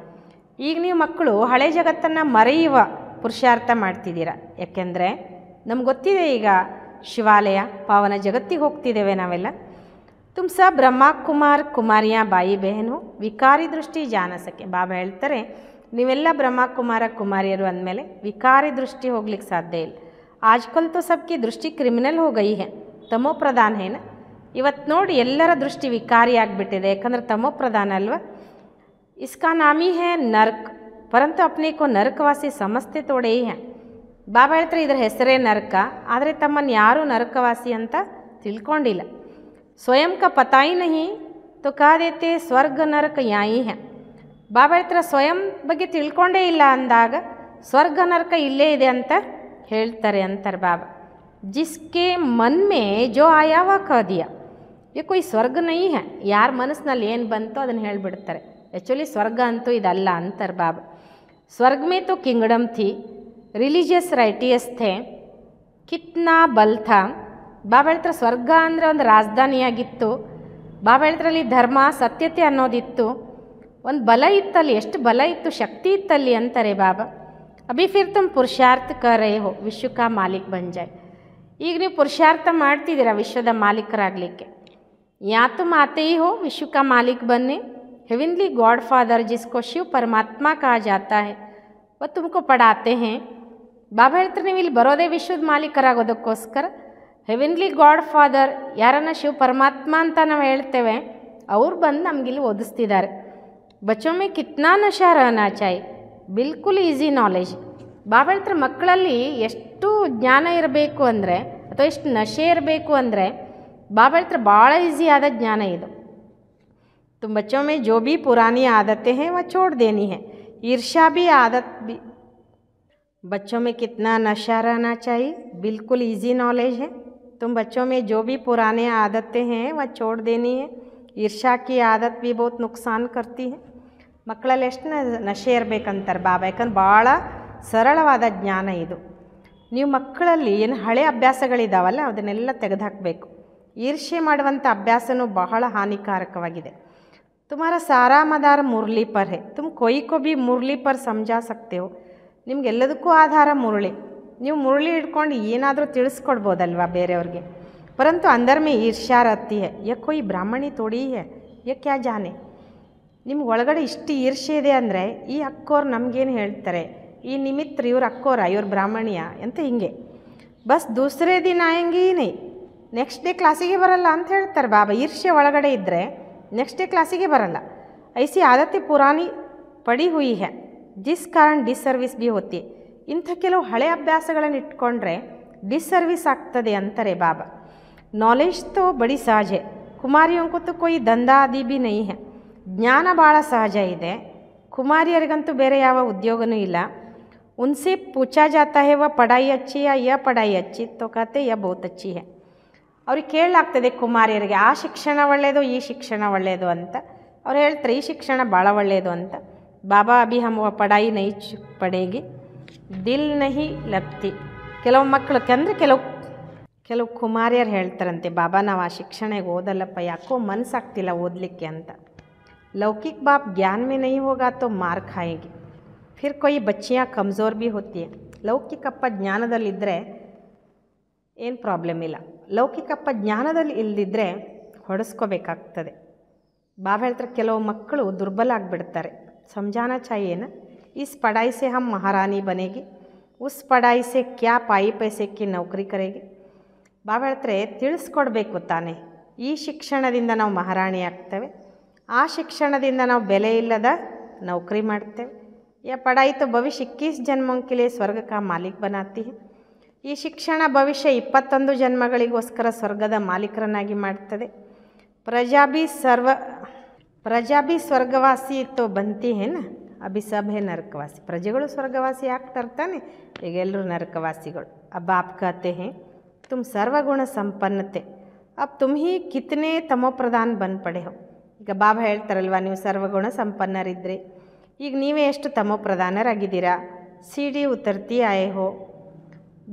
ಈಗ ನೀವು ಮಕ್ಕಳು ಹಳೆ ಜಗತ್ತನ್ನು ಮರೆಯುವ ಪುರುಷಾರ್ಥ ಮಾಡ್ತಿದ್ದೀರಾ ಯಾಕೆಂದರೆ ನಮ್ಗೆ ಗೊತ್ತಿದೆ ಈಗ ಶಿವಾಲಯ ಪಾವನ ಜಗತ್ತಿಗೆ ಹೋಗ್ತಿದ್ದೇವೆ ನಾವೆಲ್ಲ ತುಮ್ ಸ ಬ್ರಹ್ಮ ಕುಮಾರ್ ಕುಮಾರಿಯಾ ಬಾಯಿ ಬಹನು ವಿಕಾರಿ ದೃಷ್ಟಿ ಜಾನ ಸಕೆ ಬಾಬಾ ಹೇಳ್ತಾರೆ ನೀವೆಲ್ಲ ಬ್ರಹ್ಮ ಕುಮಾರ ಕುಮಾರಿಯರು ಅಂದಮೇಲೆ ವಿಕಾರಿ ದೃಷ್ಟಿ ಹೋಗ್ಲಿಕ್ಕೆ ಸಾಧ್ಯ ಇಲ್ಲ ಆಜ್ಕಲ್ तो सबकी दृष्टि क्रिमिनल हो गई है तमो प्रधान है ना ಇವತ್ತು ನೋಡಿ ಎಲ್ಲರ ದೃಷ್ಟಿ ವಿಕಾರಿ ಆಗಿಬಿಟ್ಟಿದೆ ಯಾಕಂದರೆ ತಮೋ ಪ್ರಧಾನ ಅಲ್ವಾ इसका नाम ही है नर्क परंतु अपने को नरकवासी समझते थोड़े ही हैं ಬಾಬಾ ಹೇಳ್ತಾರೆ ಇದರ ಹೆಸರೇ ನರಕ ಆದರೆ ತಮ್ಮನ್ನು ಯಾರೂ ನರಕವಾಸಿ ಅಂತ ತಿಳ್ಕೊಂಡಿಲ್ಲ ಸ್ವಯಂ का पता ही नहीं तो कह देते ಸ್ವರ್ಗ ನರಕ ಯಾಯಿ है ಬಾಬಾ ಹೇಳ್ತಾರೆ ಸ್ವಯಂ ಬಗ್ಗೆ ತಿಳ್ಕೊಂಡೇ ಇಲ್ಲ ಅಂದಾಗ ಸ್ವರ್ಗ ನರಕ ಇಲ್ಲೇ ಇದೆ ಅಂತ ಹೇಳ್ತಾರೆ ಅಂತಾರೆ ಬಾಬಾ जिसके मन में जो आया वह कह दिया ये कोई स्वर्ग नहीं है यार ಮನಸ್ಸಿನಲ್ಲಿ ಏನು ಬಂತೋ ಅದನ್ನು ಹೇಳಿಬಿಡ್ತಾರೆ एक्चुअली स्वर्ग ಅಂತೂ ಇದಲ್ಲ ಅಂತಾರೆ ಬಾಬಾ स्वर्ग में तो किंगडम थी रिलीजियस राइटियस थे कितना बल था ಬಾಬಾ ಹೇಳ್ತಾರೆ ಸ್ವರ್ಗ ಅಂದರೆ ಒಂದು ರಾಜಧಾನಿಯಾಗಿತ್ತು ಬಾಬಾ ಹೇಳ್ತಾರೆ ಅಲ್ಲಿ ಧರ್ಮ ಸತ್ಯತೆ ಅನ್ನೋದಿತ್ತು ಒಂದು ಬಲ ಇತ್ತಲ್ಲಿ ಎಷ್ಟು ಬಲ ಇತ್ತು ಶಕ್ತಿ ಇತ್ತಲ್ಲಿ ಅಂತಾರೆ ಬಾಬಾ ಅಭಿ ಫಿರ್ ತುಮ್ ಪುರುಷಾರ್ಥ ಕರ್ ರಹೆ ಹೋ ವಿಶ್ವ ಕಾ ಮಾಲಿಕ್ ಬನ್ ಜಾಯ್ ಈಗ ನೀವು ಪುರುಷಾರ್ಥ ಮಾಡ್ತಿದ್ದೀರಾ ವಿಶ್ವದ ಮಾಲೀಕರಾಗಲಿಕ್ಕೆ ಯಾ ತುಮ್ ಆತೆ ಹಿ ಹೋ ವಿಶ್ವ ಕಾ ಮಾಲಿಕ್ ಬನ್ನೆ हेवनली गॉड फादर जिसको शिव परमात्मा कहा जाता है वह तुमको पढ़ाते हैं ಬಾಬಾ ಹೇಳ್ತಾರೆ ನೀವು ಇಲ್ಲಿ ಬರೋದೇ ವಿಶ್ವದ ಮಾಲೀಕರಾಗೋದಕ್ಕೋಸ್ಕರ ಹೆವೆನ್ಲಿ ಗಾಡ್ ಫಾದರ್, ಯಾರನ್ನ ಶಿವ ಪರಮಾತ್ಮ ಅಂತ ನಾವು ಹೇಳ್ತೇವೆ, ಅವ್ರು ಬಂದು ನಮಗಿಲ್ಲಿ ಓದಿಸ್ತಿದ್ದಾರೆ. ಬಚ್ಚೋ ಮೇ ಕಿತ್ನಾ ನಶಾ ರಹನಾ ಚಾಹಿ, ಬಿಲ್ಕುಲ್ ಈಸಿ ನಾಲೆಜ್. ಬಾಬಾ ಹೇಳ್ತಾರೆ ಮಕ್ಕಳಲ್ಲಿ ಎಷ್ಟು ಜ್ಞಾನ ಇರಬೇಕು ಅಂದರೆ, ಅಥವಾ ಎಷ್ಟು ನಶೆ ಇರಬೇಕು ಅಂದರೆ, ಬಾಬಾ ಹೇಳ್ತಾರೆ ಭಾಳ ಈಸಿ ಆದ ಜ್ಞಾನ ಇದು. तुम बच्चों में जो भी पुरानी आदतें हैं वह छोड़ देनी है. ईर्ष्या भी आदत भी. बच्चों में कितना नशा रहना चाहिए, बिल्कुल इजी नॉलेज है. तुम बच्चों में जो भी पुराने आदतें हैं वह छोड़ देनी है. ईर्ष्या की आदत भी बहुत नुकसान करती है. ಮಕ್ಕಳಲ್ಲಿ ಎಷ್ಟು ನಶೆ ಇರಬೇಕಂತಾರೆ ಬಾಬಾ, ಯಾಕಂದ್ರೆ ಭಾಳ ಸರಳವಾದ ಜ್ಞಾನ ಇದು. ನೀವು ಮಕ್ಕಳಲ್ಲಿ ಏನು ಹಳೆ ಅಭ್ಯಾಸಗಳಿದ್ದಾವಲ್ಲ ಅದನ್ನೆಲ್ಲ ತೆಗೆದುಹಾಕಬೇಕು. ಈರ್ಷ್ಯೆ ಮಾಡುವಂಥ ಅಭ್ಯಾಸನೂ ಬಹಳ ಹಾನಿಕಾರಕವಾಗಿದೆ. तुम्हारा सारा मदार मुरली पर है, तुम कोई को भी मुरली पर समझा सकते हो. ನಿಮಗೆಲ್ಲದಕ್ಕೂ ಆಧಾರ ಮುರಳಿ. ನೀವು ಮುರಳಿ ಹಿಡ್ಕೊಂಡು ಏನಾದರೂ ತಿಳಿಸ್ಕೊಡ್ಬೋದಲ್ವ ಬೇರೆಯವ್ರಿಗೆ. ಪರಂತು ಅಂದರ್ ಮೇ ಈರ್ಷ್ಯಾ रहती है, यह कोई ब्राह्मणी थोड़ी है, यह क्या जाने. ನಿಮ್ಗೆ ಒಳಗಡೆ ಇಷ್ಟು ಈರ್ಷ್ಯೆ ಇದೆ ಅಂದರೆ ಈ ಅಕ್ಕೋರು ನಮಗೇನು ಹೇಳ್ತಾರೆ, ಈ ನಿಮಿತ್ರ ಇವ್ರ ಅಕ್ಕೋರ, ಇವ್ರ ಬ್ರಾಹ್ಮಣಿಯ ಅಂತ ಹಿಂಗೆ. ಬಸ್ ದೂಸರೇ ದಿನ ಆಯಂಗಿ ನೈ, ನೆಕ್ಸ್ಟ್ ಡೇ ಕ್ಲಾಸಿಗೆ ಬರಲ್ಲ ಅಂತ ಹೇಳ್ತಾರೆ ಬಾಬಾ. ಈರ್ಷ್ಯೆ ಒಳಗಡೆ ಇದ್ದರೆ ನೆಕ್ಸ್ಟ್ ಡೇ ಕ್ಲಾಸಿಗೆ ಬರಲ್ಲ. ಐಸಿ ಆದತೆ ಪುರಾಣಿ ಪಡಿ ಹುಯಿ ಹೈ, ಜಿಸ್ ಕಾರಣ ಡಿಸ್ಸರ್ವಿಸ್ ಬಿ ಹೋತಿ. ಇಂಥ ಕೆಲವು ಹಳೆ ಅಭ್ಯಾಸಗಳನ್ನು ಇಟ್ಕೊಂಡ್ರೆ ಡಿಸ್ಸರ್ವಿಸ್ ಆಗ್ತದೆ ಅಂತಾರೆ ಬಾಬಾ. ನಾಲೆಜ್ ತೋ ಬಡಿ ಸಹಜ ಹೈ, ಕುಮಾರಿಯೋಂಕು ತೋ ಕೊಯ್ ದಂಧಾ ಆದಿ ಬಿ ನೈ ಹೈ. ಜ್ಞಾನ ಭಾಳ ಸಹಜ ಇದೆ, ಕುಮಾರಿಯರಿಗಂತೂ ಬೇರೆ ಯಾವ ಉದ್ಯೋಗನೂ ಇಲ್ಲ. ಉನ್ಸೆ ಪೂಛಾ ಜಾತಾ ಹೈ ವ ಪಢಾಯಿ ಅಚ್ಚಿ ಯಾ ಯ ಪಢಾಯಿ ಅಚ್ಚಿ, ತೋ ಕಹತೆ ಯ ಬಹುತ್ ಅಚ್ಚಿ ಹೈ. ಅವ್ರಿಗೆ ಕೇಳಲಾಗ್ತದೆ ಕುಮಾರಿಯರಿಗೆ, ಆ ಶಿಕ್ಷಣ ಒಳ್ಳೆಯದು ಈ ಶಿಕ್ಷಣ ಒಳ್ಳೆಯದು ಅಂತ. ಅವ್ರು ಹೇಳ್ತಾರೆ ಈ ಶಿಕ್ಷಣ ಭಾಳ ಒಳ್ಳೆಯದು ಅಂತ. ಬಾಬಾ ಅಭಿ ಹಮ್ ವ ಪಢಾಯಿ ನೈ ಪಡೇಗಿ, ದಿಲ್ ನಹಿ ಲಗ್ತಿ. ಕೆಲವು ಮಕ್ಕಳು ಅಂದರೆ ಕೆಲವು ಕುಮಾರಿಯರು ಹೇಳ್ತಾರಂತೆ, ಬಾಬಾ ನಾವು ಆ ಶಿಕ್ಷಣಕ್ಕೆ ಓದಲ್ಲಪ್ಪ, ಯಾಕೋ ಮನಸ್ಸಾಗ್ತಿಲ್ಲ ಓದಲಿಕ್ಕೆ ಅಂತ. लौकिक बाप ज्ञान में नहीं होगा तो मार खाएगी. फिर कोई बच्चियाँ कमज़ोर भी होती है. ಲೌಕಿಕಪ್ಪ ಜ್ಞಾನದಲ್ಲಿದ್ದರೆ ಏನು ಪ್ರಾಬ್ಲಮ್ ಇಲ್ಲ, ಲೌಕಿಕಪ್ಪ ಜ್ಞಾನದಲ್ಲಿ ಇಲ್ಲದಿದ್ದರೆ ಹೊಡೆಸ್ಕೋಬೇಕಾಗ್ತದೆ. ಬಾಬಾ ಹೇಳ್ತಾರೆ ಕೆಲವು ಮಕ್ಕಳು ದುರ್ಬಲ ಆಗಿಬಿಡ್ತಾರೆ. समझाना चाहिए ना, इस पढ़ाई से हम महारानी बनेगी, उस पढ़ाई से क्या पाई पैसे की नौकरी करेगी. ಬಾಬಾ ಹೇಳ್ತಾರೆ ತಿಳಿಸ್ಕೊಡ್ಬೇಕು ತಾನೇ, ಈ ಶಿಕ್ಷಣದಿಂದ ನಾವು ಮಹಾರಾಣಿ ಆಗ್ತೇವೆ, ಆ ಶಿಕ್ಷಣದಿಂದ ನಾವು ಬೆಲೆ ಇಲ್ಲದ ನೌಕರಿ ಮಾಡ್ತೇವೆ. ಯಾ ಪಢಾಯಿ ತೋ ಭವಿಷ್ಯ 21 ಜನ್ಮೋं के लिए ಸ್ವರ್ಗ ಕಾ ಮಾಲೀಕ್ ಬನಾತಿ ಹೈ. ಈ ಶಿಕ್ಷಣ ಭವಿಷ್ಯ 21 ಜನ್ಮಗಳಿಗೋಸ್ಕರ ಸ್ವರ್ಗದ ಮಾಲೀಕರನ್ನಾಗಿ ಮಾಡ್ತದೆ. ಪ್ರಜಾ ಬಿ ಸ್ವರ್ಗವಾಸಿ ತೋ ಬಂತಿ ಹೇ ನ, ಅಭಿ ಸಬ್ ಹೇ ನರಕವಾಸಿ. ಪ್ರಜೆಗಳು ಸ್ವರ್ಗವಾಸಿ ಆಗ್ತಾರ್ತಾನೆ, ಈಗ ಎಲ್ಲರೂ ನರಕವಾಸಿಗಳು. ಅಬ್ ಆಪ್ ಕಹತೆ ಹೇ ತುಮ್ ಸರ್ವಗುಣ ಸಂಪನ್ನತೆ, ಅಬ್ ತುಮ್ ಹಿ ಕಿತನೆ ತಮೋಪ್ರಧಾನ್ ಬನ್ ಪಡೆ ಹೋ. ಈಗ ಬಾಬಾ ಹೇಳ್ತಾರಲ್ವ, ನೀವು ಸರ್ವಗುಣ ಸಂಪನ್ನರಿದ್ದರೆ ಈಗ ನೀವೇ ಎಷ್ಟು ತಮೋಪ್ರಧಾನರಾಗಿದ್ದೀರಾ. सीढ़ी उतरती आए हो,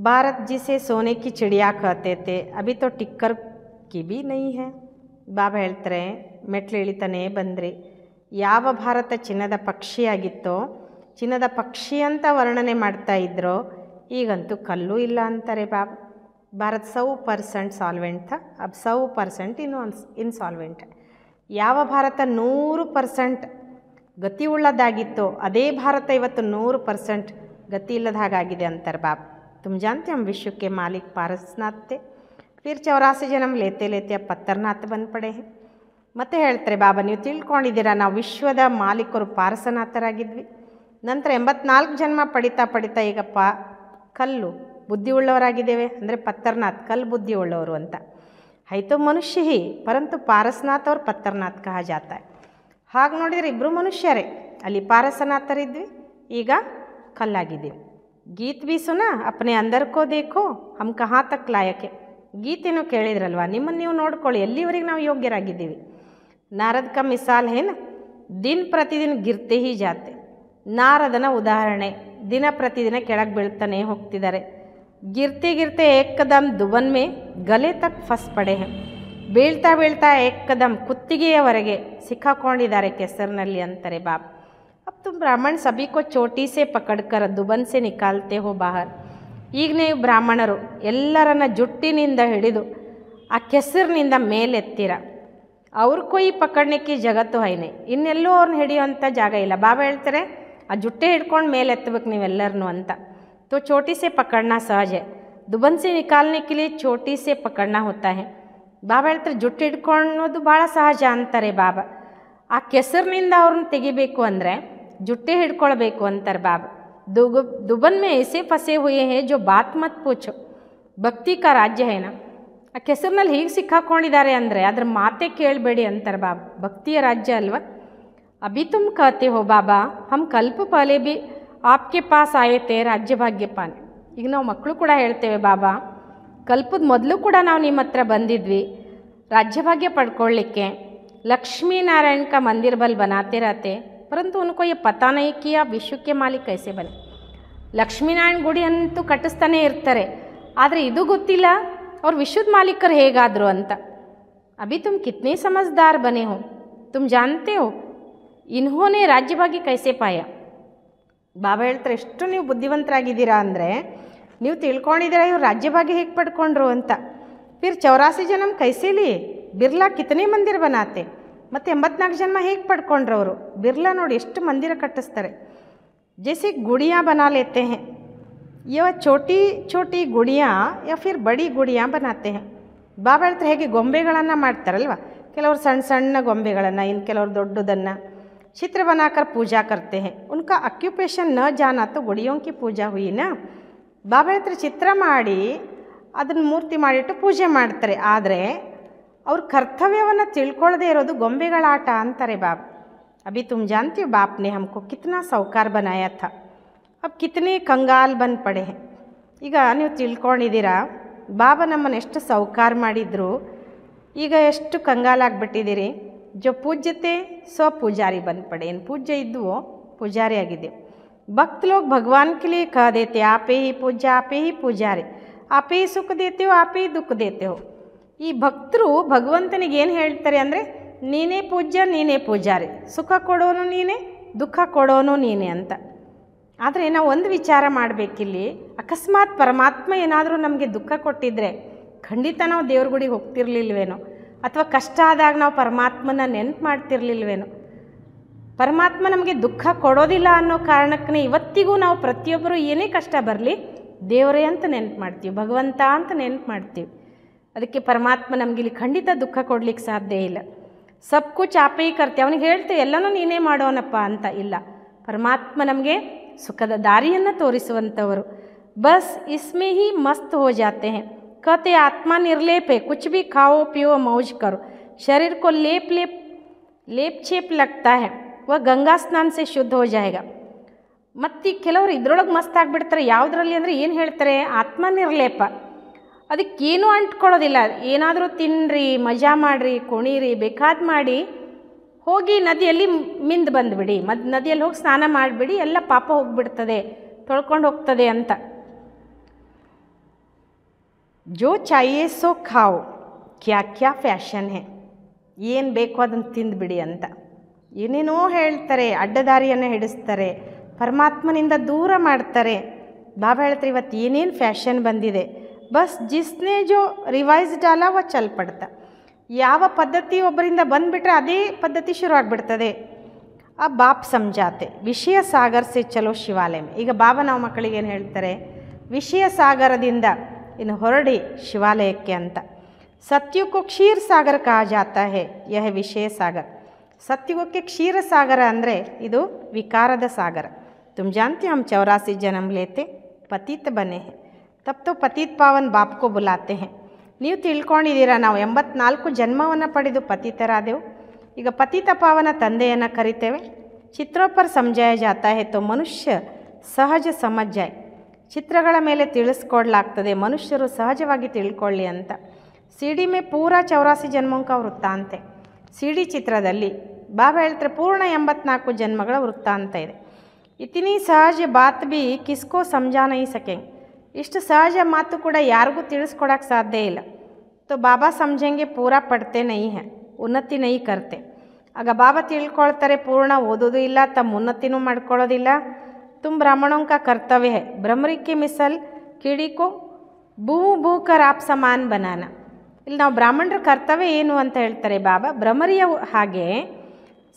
भारत जिसे सोने की चिड़िया कहते थे अभी तो टिक्कर की भी नहीं है. ಬಾಬಾ ಹೇಳ್ತಾರೆ ಮೆಟ್ಲು ಇಳಿತಾನೆ ಬಂದ್ರಿ. ಯಾವ ಭಾರತ ಚಿನ್ನದ ಪಕ್ಷಿಯಾಗಿತ್ತೋ, ಚಿನ್ನದ ಪಕ್ಷಿ ಅಂತ ವರ್ಣನೆ ಮಾಡ್ತಾ ಇದ್ರೋ, ಈಗಂತೂ ಕಲ್ಲೂ ಇಲ್ಲ ಅಂತಾರೆ ಬಾಬಾ. ಭಾರತ್ 100% ಸಾಲ್ವೆಂಟ್ ಥಾ, ಅಬ್ 100% ಇನ್ಸಾಲ್ವೆಂಟ್. ಯಾವ ಭಾರತ 100% ಗತಿ ಉಳ್ಳದಾಗಿತ್ತೋ ಅದೇ ಭಾರತ ಇವತ್ತು 100% ಗತಿ ಇಲ್ಲದ ಹಾಗಾಗಿದೆ ಅಂತಾರೆ ಬಾಬಾ. ತುಮ್ ಜಾನ್ತೆ ಹಮ್ ವಿಶ್ವಕ್ಕೆ ಮಾಲಿಕ್ ಪಾರಸ್ನಾಥ್ थे, फिर 84 ಜನ್ಮ ಲೇತೆ ಲೇತೆ ಪತ್ತರ್ನಾಥ್ ಬಂದು ಪಡೆ. ಮತ್ತೆ ಹೇಳ್ತಾರೆ ಬಾಬಾ, ನೀವು ತಿಳ್ಕೊಂಡಿದ್ದೀರಾ ನಾವು ವಿಶ್ವದ ಮಾಲೀಕರು ಪಾರಸನಾಥರಾಗಿದ್ವಿ, ನಂತರ 84 ಜನ್ಮ ಪಡಿತಾ ಪಡಿತಾ ಈಗ ಕಲ್ಲು ಬುದ್ಧಿ ಉಳ್ಳವರಾಗಿದ್ದೇವೆ ಅಂದರೆ ಪತ್ತರ್ನಾಥ್ ಕಲ್ಲು ಬುದ್ಧಿ ಉಳ್ಳವರು ಅಂತ. ಹೈತೋ ಮನುಷ್ಯ ಹಿ ಪರಂತು ಪಾರಸನಾಥ್ ಅವ್ರು ಪತ್ತರ್ನಾಥ್ ಕಹ ಜಾತ. ಹಾಗೆ ನೋಡಿದರೆ ಇಬ್ಬರು ಮನುಷ್ಯರೇ, ಅಲ್ಲಿ ಪಾರಸನಾಥರಿದ್ವಿ, ಈಗ ಕಲ್ಲಾಗಿದ್ದೀವಿ. ಗೀತ್ ಬಿ ಸುನಾ ಅಪ್ನೆ ಅಂದರ್ ಕೋ ದೇಖೋ ಹಮ್ ಕಹಾ ತಕ್ ಲಾಯಕೆ. ಗೀತೇನೋ ಕೇಳಿದ್ರಲ್ವ, ನಿಮ್ಮನ್ನು ನೀವು ನೋಡ್ಕೊಳ್ಳಿ ಎಲ್ಲಿವರೆಗೆ ನಾವು ಯೋಗ್ಯರಾಗಿದ್ದೀವಿ. ನಾರದ್ ಕ ಮಿಸಾಲ್ ಹೇನ ದಿನ ಪ್ರತಿದಿನ ಗಿರ್ತೆ ಹಿ ಜಾತೆ. ನಾರದನ ಉದಾಹರಣೆ, ದಿನ ಪ್ರತಿದಿನ ಕೆಳಗೆ ಬೀಳ್ತಾನೆ ಹೋಗ್ತಿದ್ದಾರೆ. ಗಿರ್ತೆ ಗಿರ್ತೆ ಏಕದಮ್ ದುಬನ್ ಮೇ ಗಲೆ ತಕ್ ಫಸ್ ಪಡೆ ಹೇ. ಬೀಳ್ತಾ ಬೀಳ್ತಾ ಏಕದಮ್ ಕುತ್ತಿಗೆಯವರೆಗೆ ಸಿಕ್ಕಾಕೊಂಡಿದ್ದಾರೆ ಕೆಸರಿನಲ್ಲಿ ಅಂತಾರೆ ಬಾಬ್. ಅಬ್ ತುಮ್ ಬ್ರಾಹ್ಮಣ ಸಭಿ ಕೋ ಚೋಟಿ ಸೆ ಪಕಡ್ಕರ ದುಬನ್ ಸೆ ನಿಕಾಲ್ತೆ ಹೋ ಬಾಹರ್. ಈಗ ನೀವು ಬ್ರಾಹ್ಮಣರು ಎಲ್ಲರನ್ನ ಜುಟ್ಟಿನಿಂದ ಹಿಡಿದು ಆ ಕೆಸರಿನಿಂದ ಮೇಲೆತ್ತೀರ. ಅವ್ರ ಕೊಯ್ ಪಕಡ್ನಿಕ್ಕಿ ಜಗತ್ತು ಹೈನೆ, ಇನ್ನೆಲ್ಲೂ ಅವ್ರನ್ನ ಹಿಡಿಯೋಂಥ ಜಾಗ ಇಲ್ಲ. ಬಾಬಾ ಹೇಳ್ತಾರೆ ಆ ಜುಟ್ಟೆ ಹಿಡ್ಕೊಂಡು ಮೇಲೆತ್ತಬೇಕು ನೀವೆಲ್ಲರನ್ನೂ ಅಂತ. ತೋ ಚೋಟಿ ಸೆ ಪಕಡ್ನಾ ಸಹಜ, दुबन से निकालने के लिए चोटी से पकड़ना होता है. ಬಾಬಾ ಹೇಳ್ತಾರೆ ಜುಟ್ಟು ಹಿಡ್ಕೊಳ್ಳೋದು ಭಾಳ ಸಹಜ ಅಂತಾರೆ ಬಾಬಾ. ಆ ಕೆಸರಿನಿಂದ ಅವ್ರನ್ನ ತೆಗಿಬೇಕು ಅಂದರೆ ಜುಟ್ಟೆ ಹಿಡ್ಕೊಳ್ಬೇಕು ಅಂತಾರೆ ಬಾಬಾ. दुबन में ऐसे फंसे हुए हैं जो बात मत पूछो, ಭಕ್ತಿ ಕಾ ರಾಜ್ಯ ಹೇನ. ಆ ಕೆಸರಿನಲ್ಲಿ ಹೀಗೆ ಸಿಕ್ಕಾಕೊಂಡಿದ್ದಾರೆ ಅಂದರೆ ಅದ್ರ ಮಾತೆ ಕೇಳಬೇಡಿ ಅಂತಾರೆ ಬಾಬಾ. ಭಕ್ತಿಯ ರಾಜ್ಯ ಅಲ್ವಾ. ಅಭಿ ತುಮ್ ಕಹತೆ ಹೋ ಬಾಬಾ ಹಮ್ ಕಲ್ಪ ಪಹಲೆ ಭಿ ಆಪ್ಕೆ ಪಾಸ್ ಆಯೇ ತೇ ರಾಜ್ಯ ಭಾಗ್ಯ ಪಾನೆ. ಈಗ ನಾವು ಮಕ್ಕಳು ಕೂಡ ಹೇಳ್ತೇವೆ ಬಾಬಾ ಕಲ್ಪದ ಮೊದಲು ಕೂಡ ನಾವು ನಿಮ್ಮ ಹತ್ರ ಬಂದಿದ್ವಿ ರಾಜ್ಯಭಾಗ್ಯ ಪಡ್ಕೊಳ್ಳಿಕ್ಕೆ. लक्ष्मीनारायण का मंदिर बल बनाते रहते परंतु उनको ये पता नहीं कि आप विश्व के मालिक कैसे बने. ಲಕ್ಷ್ಮೀನಾರಾಯಣ ಗುಡಿ ಅಂತೂ ಕಟ್ಟಿಸ್ತಾನೆ ಇರ್ತಾರೆ, ಆದರೆ ಇದು ಗೊತ್ತಿಲ್ಲ ಅವ್ರು ವಿಶ್ವದ ಮಾಲೀಕರು ಹೇಗಾದರು ಅಂತ. ಅಭಿ ತುಮ್ ಕಿತ್ನೆ ಸಮझदार बने हो, तुम जानते हो इन्होंने राज्यभाग्य कैसे पाया. ಬಾಬಾ ಹೇಳ್ತಾರೆ ಎಷ್ಟು ನೀವು ಬುದ್ಧಿವಂತರಾಗಿದ್ದೀರಾ ಅಂದರೆ ನೀವು ತಿಳ್ಕೊಂಡಿದ್ದೀರಾ ಇವ್ರು ರಾಜ್ಯಭಾಗ್ಯ ಹೇಗೆ ಪಡ್ಕೊಂಡ್ರು ಅಂತ. फिर 84 जन्म कैसे लिए, ಬಿರ್ಲಾ ಕಿತನೆ ಮಂದಿರ ಬನಾತೆ. ಮತ್ತು 84 ಜನ್ಮ ಹೇಗೆ ಪಡ್ಕೊಂಡ್ರು ಅವರು. ಬಿರ್ಲಾ ನೋಡಿ ಎಷ್ಟು ಮಂದಿರ ಕಟ್ಟಿಸ್ತಾರೆ. जैसे गुड़ियाँ बना लेते हैं, यह छोटी छोटी गुड़ियाँ या फिर बड़ी गुड़ियाँ बनाते हैं. ಬಾಬಾ ಹೇಳ್ತಾರೆ ಹೇಗೆ ಗೊಂಬೆಗಳನ್ನು ಮಾಡ್ತಾರಲ್ವ, ಕೆಲವರು ಸಣ್ಣ ಸಣ್ಣ ಗೊಂಬೆಗಳನ್ನು, ಇನ್ನು ಕೆಲವರು ದೊಡ್ಡದನ್ನು ಚಿತ್ರ बनाकर पूजा करते हैं. उनका ऑक्यूपेशन न जाना तो गुड़ियों की पूजा हुई ना. ಬಾಬಾ ಹೇಳ್ತಾರೆ ಚಿತ್ರ ಮಾಡಿ ಅದನ್ನು ಮೂರ್ತಿ ಮಾಡಿಟ್ಟು ಪೂಜೆ ಮಾಡ್ತಾರೆ, ಆದರೆ ಅವ್ರ ಕರ್ತವ್ಯವನ್ನು ತಿಳ್ಕೊಳ್ಳದೆ ಇರೋದು ಗೊಂಬೆಗಳ ಆಟ ಅಂತಾರೆ ಬಾಬಾ. अभी तुम जानते हो बाप ने हमको कितना साहूकार बनाया था, अब कितने कंगाल बन पड़े हैं. ಈಗ ನೀವು ತಿಳ್ಕೊಂಡಿದ್ದೀರಾ ಬಾಬಾ ನಮ್ಮನ್ನು ಎಷ್ಟು ಸಾಹೂಕಾರ ಮಾಡಿದ್ರು, ಈಗ ಎಷ್ಟು ಕಂಗಾಲಾಗ್ಬಿಟ್ಟಿದ್ದೀರಿ. जो पूज्यते सो पुजारी बन पड़े, ಏನು ಪೂಜ್ಯ ಇದ್ದುವೋ ಪೂಜಾರಿ ಆಗಿದೆ. भक्त लोग भगवान के लिए कह देते आपे ही पूज्य आपे ही पुजारी, आपे ही सुख देते हो आपे ही दुख देते हो. ಈ ಭಕ್ತರು ಭಗವಂತನಿಗೆ ಏನು ಹೇಳ್ತಾರೆ ಅಂದರೆ ನೀನೇ ಪೂಜ್ಯ ನೀನೇ ಪೂಜಾರಿ, ಸುಖ ಕೊಡೋನು ನೀನೇ ದುಃಖ ಕೊಡೋನು ನೀನೇ ಅಂತ. ಆದರೆ ನಾವು ಒಂದು ವಿಚಾರ ಮಾಡಬೇಕಿಲ್ಲಿ, ಅಕಸ್ಮಾತ್ ಪರಮಾತ್ಮ ಏನಾದರೂ ನಮಗೆ ದುಃಖ ಕೊಟ್ಟಿದ್ದರೆ ಖಂಡಿತ ನಾವು ದೇವ್ರ ಗುಡಿಗೆ ಹೋಗ್ತಿರ್ಲಿಲ್ವೇನೋ, ಅಥವಾ ಕಷ್ಟ ಆದಾಗ ನಾವು ಪರಮಾತ್ಮನ ನೆನಪು ಮಾಡ್ತಿರ್ಲಿಲ್ವೇನೋ. ಪರಮಾತ್ಮ ನಮಗೆ ದುಃಖ ಕೊಡೋದಿಲ್ಲ ಅನ್ನೋ ಕಾರಣಕ್ಕೆ ಇವತ್ತಿಗೂ ನಾವು ಪ್ರತಿಯೊಬ್ಬರು ಏನೇ ಕಷ್ಟ ಬರಲಿ ದೇವರೇ ಅಂತ ನೆನಪು ಮಾಡ್ತೀವಿ, ಭಗವಂತ ಅಂತ ನೆನಪು ಮಾಡ್ತೀವಿ. ಅದಕ್ಕೆ ಪರಮಾತ್ಮ ನಮಗಿಲ್ಲಿ ಖಂಡಿತ ದುಃಖ ಕೊಡ್ಲಿಕ್ಕೆ ಸಾಧ್ಯ ಇಲ್ಲ. ಸಬ್ ಕುಚ್ ಆಪೇ ಕರ್ತೀವಿ, ಅವನಿಗೆ ಹೇಳ್ತೇವೆ ಎಲ್ಲನೂ ನೀನೇ ಮಾಡೋನಪ್ಪ ಅಂತ. ಇಲ್ಲ, ಪರಮಾತ್ಮ ನಮಗೆ ಸುಖದ ದಾರಿಯನ್ನು ತೋರಿಸುವಂಥವರು. ಬಸ್ ಇಸ್ಮೇ ಹಿ ಮಸ್ತ್ ಹೋ ಜಾತೆ ಹೈ, कहते आत्मा निर्लेप है, कुछ भी खाओ पियो मौज करो, शरीर को लेप लेप लेप छेप लगता है, वह गंगा स्नान से शुद्ಧ हो जाएगा. ಮತ್ತು ಕೆಲವರು ಇದ್ರೊಳಗೆ ಮಸ್ತ್ ಆಗಿಬಿಡ್ತಾರೆ. ಯಾವುದರಲ್ಲಿ ಅಂದರೆ ಏನು ಹೇಳ್ತಾರೆ, ಆತ್ಮ ನಿರ್ಲೇಪ, ಅದಕ್ಕೇನು ಅಂಟ್ಕೊಳ್ಳೋದಿಲ್ಲ. ಏನಾದರೂ ತಿನ್ನಿರಿ, ಮಜಾ ಮಾಡಿರಿ, ಕುಣೀರಿ, ಬೇಕಾದ ಮಾಡಿ ಹೋಗಿ ನದಿಯಲ್ಲಿ ಮಿಂದು ಬಂದುಬಿಡಿ, ನದಿಯಲ್ಲಿ ಹೋಗಿ ಸ್ನಾನ ಮಾಡಿಬಿಡಿ, ಎಲ್ಲ ಪಾಪ ಹೋಗಿಬಿಡ್ತದೆ, ತೊಳ್ಕೊಂಡು ಹೋಗ್ತದೆ ಅಂತ. ಜೋ ಚಾಹಿಯೇ ಸೋ ಖಾओ, ಕ್ಯಾ ಕ್ಯಾ ಫ್ಯಾಷನ್ ಹೇ, ಏನು ಬೇಕೋ ಅದನ್ನು ತಿಂದುಬಿಡಿ ಅಂತ ಏನೇನೋ ಹೇಳ್ತಾರೆ, ಅಡ್ಡದಾರಿಯನ್ನು ಹಿಡಿಸ್ತಾರೆ, ಪರಮಾತ್ಮನಿಂದ ದೂರ ಮಾಡ್ತಾರೆ. ಬಾಬಾ ಹೇಳ್ತಾರೆ ಇವತ್ತು ಏನೇನು ಫ್ಯಾಷನ್ ಬಂದಿದೆ, ಬಸ್ ಜಿಸ್ನೇ ಜೋ ರಿವೈಸ್ ಡಾಲ ವ ಚಲ್ ಪಡ್ತಾ. ಯಾವ ಪದ್ಧತಿ ಒಬ್ಬರಿಂದ ಬಂದುಬಿಟ್ರೆ ಅದೇ ಪದ್ಧತಿ ಶುರು ಆಗಿಬಿಡ್ತದೆ. ಆ ಬಾಪ್ ಸಮಜಾತೆ ವಿಷಯ ಸಾಗರ ಸೆ ಚಲೋ ಶಿವಾಲಯ. ಈಗ ಬಾಬಾ ನಾವು ಮಕ್ಕಳಿಗೆ ಏನು ಹೇಳ್ತಾರೆ, ವಿಷಯ ಸಾಗರದಿಂದ ಇನ್ನು ಹೊರಡಿ ಶಿವಾಲಯಕ್ಕೆ ಅಂತ. ಸತ್ಯುಗೋ ಕ್ಷೀರ ಸಾಗರ ಕಹಾ ಜಾತಾ ಹೈ, ಯಹ ವಿಷಯ ಸಾಗರ. ಸತ್ಯುಗಕ್ಕೆ ಕ್ಷೀರ ಸಾಗರ ಅಂದರೆ ಇದು ವಿಕಾರದ ಸಾಗರ. तुम जानते हो हम 84 जन्म लेते पतित बने हैं, तब तो पतित पावन बाप को बुलाते हैं. ನೀವು ತಿಳ್ಕೊಂಡಿದ್ದೀರಾ ನಾವು 84 ಜನ್ಮವನ್ನು ಪಡೆದು ಪತಿತರಾದೆವು, ಈಗ ಪತಿತ ಪಾವನ ತಂದೆಯನ್ನು ಕರಿತೇವೆ. ಚಿತ್ರೋಪರ್ ಸಮಜಾಯ ಜಾತಾ ಹೈ ತೋ ಮನುಷ್ಯ ಸಹಜ ಸಮಜ್ಜಾಯ್, ಚಿತ್ರಗಳ ಮೇಲೆ ತಿಳಿಸ್ಕೊಡ್ಲಾಗ್ತದೆ, ಮನುಷ್ಯರು ಸಹಜವಾಗಿ ತಿಳ್ಕೊಳ್ಳಿ ಅಂತ. ಸಿಡಿ ಮೇ ಪೂರಾ 84 ಜನ್ಮೋಂ ಕಾ ವೃತ್ತಾಂತ. ಸಿಡಿ ಚಿತ್ರದಲ್ಲಿ ಬಾಬಾ ಹೇಳ್ತಾರೆ ಪೂರ್ಣ 84 ಜನ್ಮಗಳ ವೃತ್ತಾಂತ ಇದೆ. ಇತನಿ ಸಹಜ ಬಾತ್ ಬಿ ಕಿಸ್ಕೋ ಸಮಜಾ ನಹೀ ಸಕೆಂಗೆ, ಇಷ್ಟು ಸಹಜ ಮಾತು ಕೂಡ ಯಾರಿಗೂ ತಿಳಿಸ್ಕೊಡಕ್ಕೆ ಸಾಧ್ಯ ಇಲ್ಲ. ತೋ ಬಾಬಾ ಸಮझेंगे ಪೂರಾ ಪಡ್ತೆ ನಹೀ ಹೈ, ಉನ್ನತಿ ನಹೀ ಕರ್ತೆ. ಆಗ ಬಾಬಾ ತಿಳ್ಕೊಳ್ತಾರೆ ಪೂರ್ಣ ಓದೋದು ಇಲ್ಲ, ತಮ್ಮ ಉನ್ನತಿನೂ ಮಾಡ್ಕೊಳ್ಳೋದಿಲ್ಲ. तुम ब्राह्मणों का कर्तव्य है भ्रमरी की मिसल कीड़ी को भू भू कर आप समान बनाना. ಇಲ್ಲಿ ನಾವು ಬ್ರಾಹ್ಮಣರ ಕರ್ತವ್ಯ ಏನು ಅಂತ ಹೇಳ್ತಾರೆ ಬಾಬಾ, ಭ್ರಮರಿಯ ಹಾಗೆ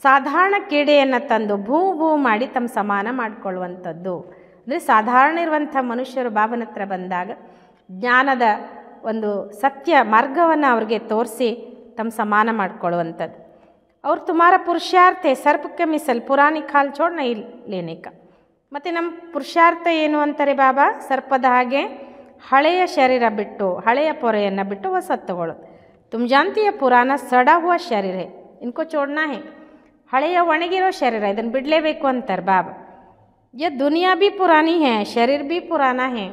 ಸಾಧಾರಣ ಕೀಡೆಯನ್ನು ತಂದು ಭೂ ಭೂ ಮಾಡಿ ತಮ್ಮ ಸಮಾನ ಮಾಡಿಕೊಳ್ಳುವಂಥದ್ದು. ಅಂದರೆ ಸಾಧಾರಣ ಇರುವಂಥ ಮನುಷ್ಯರು ಬಾಬನ ಹತ್ರ ಬಂದಾಗ ಜ್ಞಾನದ ಒಂದು ಸತ್ಯ ಮಾರ್ಗವನ್ನು ಅವ್ರಿಗೆ ತೋರಿಸಿ ತಮ್ಮ ಸಮಾನ ಮಾಡ್ಕೊಳ್ಳುವಂಥದ್ದು. और तुम्हारा पुरुषार्थ है सर्प के मिसल पुरानी खाल छोड़ नहीं लेने का. ಮತ್ತು ನಮ್ಮ ಪುರುಷಾರ್ಥ ಏನು ಅಂತಾರೆ ಬಾಬಾ, ಸರ್ಪದ ಹಾಗೆ ಹಳೆಯ ಶರೀರ ಬಿಟ್ಟು, ಹಳೆಯ ಪೊರೆಯನ್ನು ಬಿಟ್ಟು ಹೊಸತ್ತು ತಗೊಳ್ಳೋದು. ತುಮ್ ಜಾನ್ತಿ ಹೈ ಪುರಾಣ ಸಡಾ ಹುआ ಶರೀರ है इनको छोड़ना है. ಹಳೆಯ ಒಣಗಿರೋ ಶರೀರ ಇದನ್ನು ಬಿಡಲೇಬೇಕು ಅಂತಾರೆ ಬಾಬಾ. ये दुनिया भी पुरानी है शरीर भी पुराना है.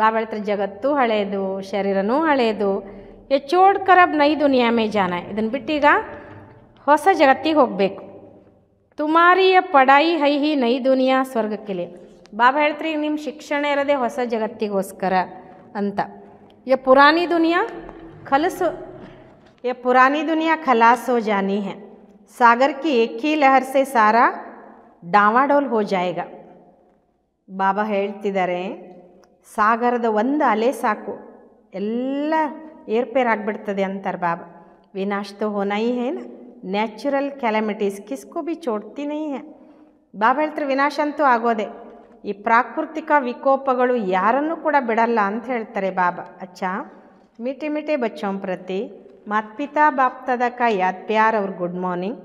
ಬಾಬಾ ಹೇಳ್ತಾರೆ ಜಗತ್ತು ಹಳೆಯದು, ಶರೀರನೂ ಹಳೆಯದು. ये छोड़कर अब नई दुनिया में जाना है. ಇದನ್ನು ಬಿಟ್ಟೀಗ ಹೊಸ ಜಗತ್ತಿಗೆ ಹೋಗಬೇಕು. ತುಮಾರಿ ಪಡಾಯಿ ಹೈ ಹಿ ನೈ ದುನಿಯಾ ಸ್ವರ್ಗಕ್ಕೆ ಲಿಯೆ. ಬಾಬಾ ಹೇಳ್ತಾರೆ ಈಗ ನಿಮ್ಮ ಶಿಕ್ಷಣ ಇರೋದೇ ಹೊಸ ಜಗತ್ತಿಗೋಸ್ಕರ ಅಂತ. ये पुरानी दुनिया खलास हो जानी है. सागर की एक ही लहर से सारा डावाडोल हो जाएगा. ಬಾಬಾ ಹೇಳ್ತಿದ್ದಾರೆ ಸಾಗರದ ಒಂದು ಅಲೆ ಸಾಕು ಎಲ್ಲ ಏರ್ಪೇರಾಗ್ಬಿಡ್ತದೆ ಅಂತಾರೆ ಬಾಬಾ. विनाश तो होना ही है ना, ನ್ಯಾಚುರಲ್ ಕ್ಯಾಲಮಿಟೀಸ್ ಕಿಸ್ಕೋ ಭಿ ಚೋಡ್ತಿ ನಹೀ ಹೈ. ಬಾಬಾ ಹೇಳ್ತಾರೆ ವಿನಾಶ ಅಂತೂ ಆಗೋದೆ, ಈ ಪ್ರಾಕೃತಿಕ ವಿಕೋಪಗಳು ಯಾರನ್ನೂ ಕೂಡ ಬಿಡಲ್ಲ ಅಂತ ಹೇಳ್ತಾರೆ ಬಾಬಾ. ಅಚ್ಚಾ मीठे मीठे बच्चों प्रति माता पिता बाप दादा का याद प्यार और गुड मॉर्निंग.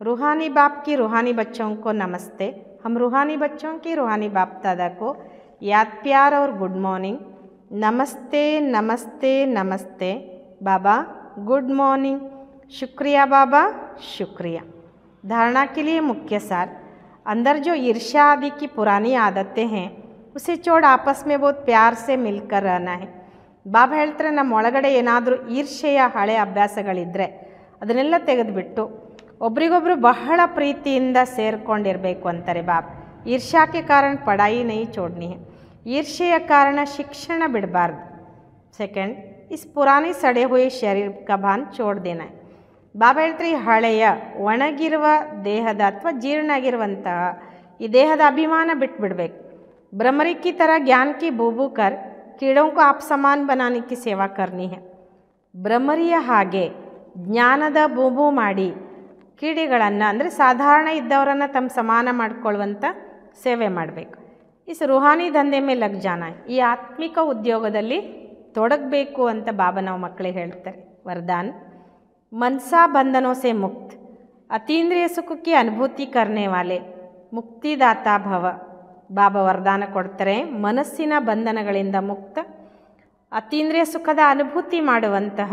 रूहानी बाप की रूहानी बच्चों को नमस्ते. हम रूहानी बच्चों की रूहानी बाप दादा को याद प्यार और गुड मॉर्निंग. नमस्ते नमस्ते नमस्ते बाबा, गुड मॉर्निंग. शुक्रिया बाबा, शुक्रिया. धारणा के लिए मुख्य सार, अंदर जो ईर्ष्या आदि की पुरानी आदतें हैं उसे छोड़ आपस में बहुत प्यार से मिलकर रहना है. ಬಾಬಾ ಹೇಳ್ತಾರೆ ನಮ್ಮ ಒಳಗಡೆ ಏನಾದರೂ ಈರ್ಷೆಯ ಹಳೆ ಅಭ್ಯಾಸಗಳಿದ್ದರೆ ಅದನ್ನೆಲ್ಲ ತೆಗೆದುಬಿಟ್ಟು ಒಬ್ರಿಗೊಬ್ರು ಬಹಳ ಪ್ರೀತಿಯಿಂದ ಸೇರಿಕೊಂಡಿರಬೇಕು ಅಂತಾರೆ ಬಾಬಾ. ಈರ್ಷ್ಯಾಕ್ಕೆ ಕಾರಣ ಪಡಾಯಿ ನೈ ಚೋಡ್ನಿ ಹೈ. ಈರ್ಷೆಯ ಕಾರಣ ಶಿಕ್ಷಣ ಬಿಡಬಾರ್ದು. ಸೆಕೆಂಡ್, ಇಸ್ ಪುರಾನಿ ಸಡೆ ಹುಯಿ ಶರೀರ ಕಾ ಭಾನ್ ಚೋಡ್ ದೇನ ಹೈ. ಬಾಬಾ ಹೇಳ್ತಾರೆ ಈ ಹಳೆಯ ಒಣಗಿರುವ ದೇಹದ ಅಥವಾ ಜೀರ್ಣ ಆಗಿರುವಂತಹ ಈ ದೇಹದ ಅಭಿಮಾನ ಬಿಟ್ಬಿಡ್ಬೇಕು. ಬ್ರಹ್ಮರಿ ಕಿ ಥರ ಜ್ಞಾನ ಕಿ ಬೂಬು ಕರ್ कीड़ों को आप समान बनाने की सेवा करनी है. ಬ್ರಹ್ಮರಿಯ ಹಾಗೆ ಜ್ಞಾನದ ಬೂಬು ಮಾಡಿ ಕೀಡಿಗಳನ್ನು ಅಂದರೆ ಸಾಧಾರಣ ಇದ್ದವರನ್ನು ತಮ್ಮ ಸಮಾನ ಮಾಡಿಕೊಳ್ಳುವಂಥ ಸೇವೆ ಮಾಡಬೇಕು. ಇಸ್ ರುಹಾನಿ ದಂಧೆ ಮೇಲೆ ಲಗ್ ಜಾನ, ಈ ಆತ್ಮಿಕ ಉದ್ಯೋಗದಲ್ಲಿ ತೊಡಗಬೇಕು ಅಂತ ಬಾಬಾ ನಾವು ಮಕ್ಕಳಿಗೆ ಹೇಳ್ತಾರೆ. ವರದಾನ್, ಮನ್ಸಾ ಬಂಧನೋ ಸೆ ಮುಕ್ತ, ಅತೀಂದ್ರಿಯ ಸುಖಕ್ಕೆ ಅನುಭೂತಿ ಕರ್ನೆ ವಾಲೆ ಮುಕ್ತಿದಾತಾ ಭವ. ಬಾಬಾ ವರದಾನ ಕೊಡ್ತಾರೆ, ಮನಸ್ಸಿನ ಬಂಧನಗಳಿಂದ ಮುಕ್ತ, ಅತೀಂದ್ರಿಯ ಸುಖದ ಅನುಭೂತಿ ಮಾಡುವಂತಹ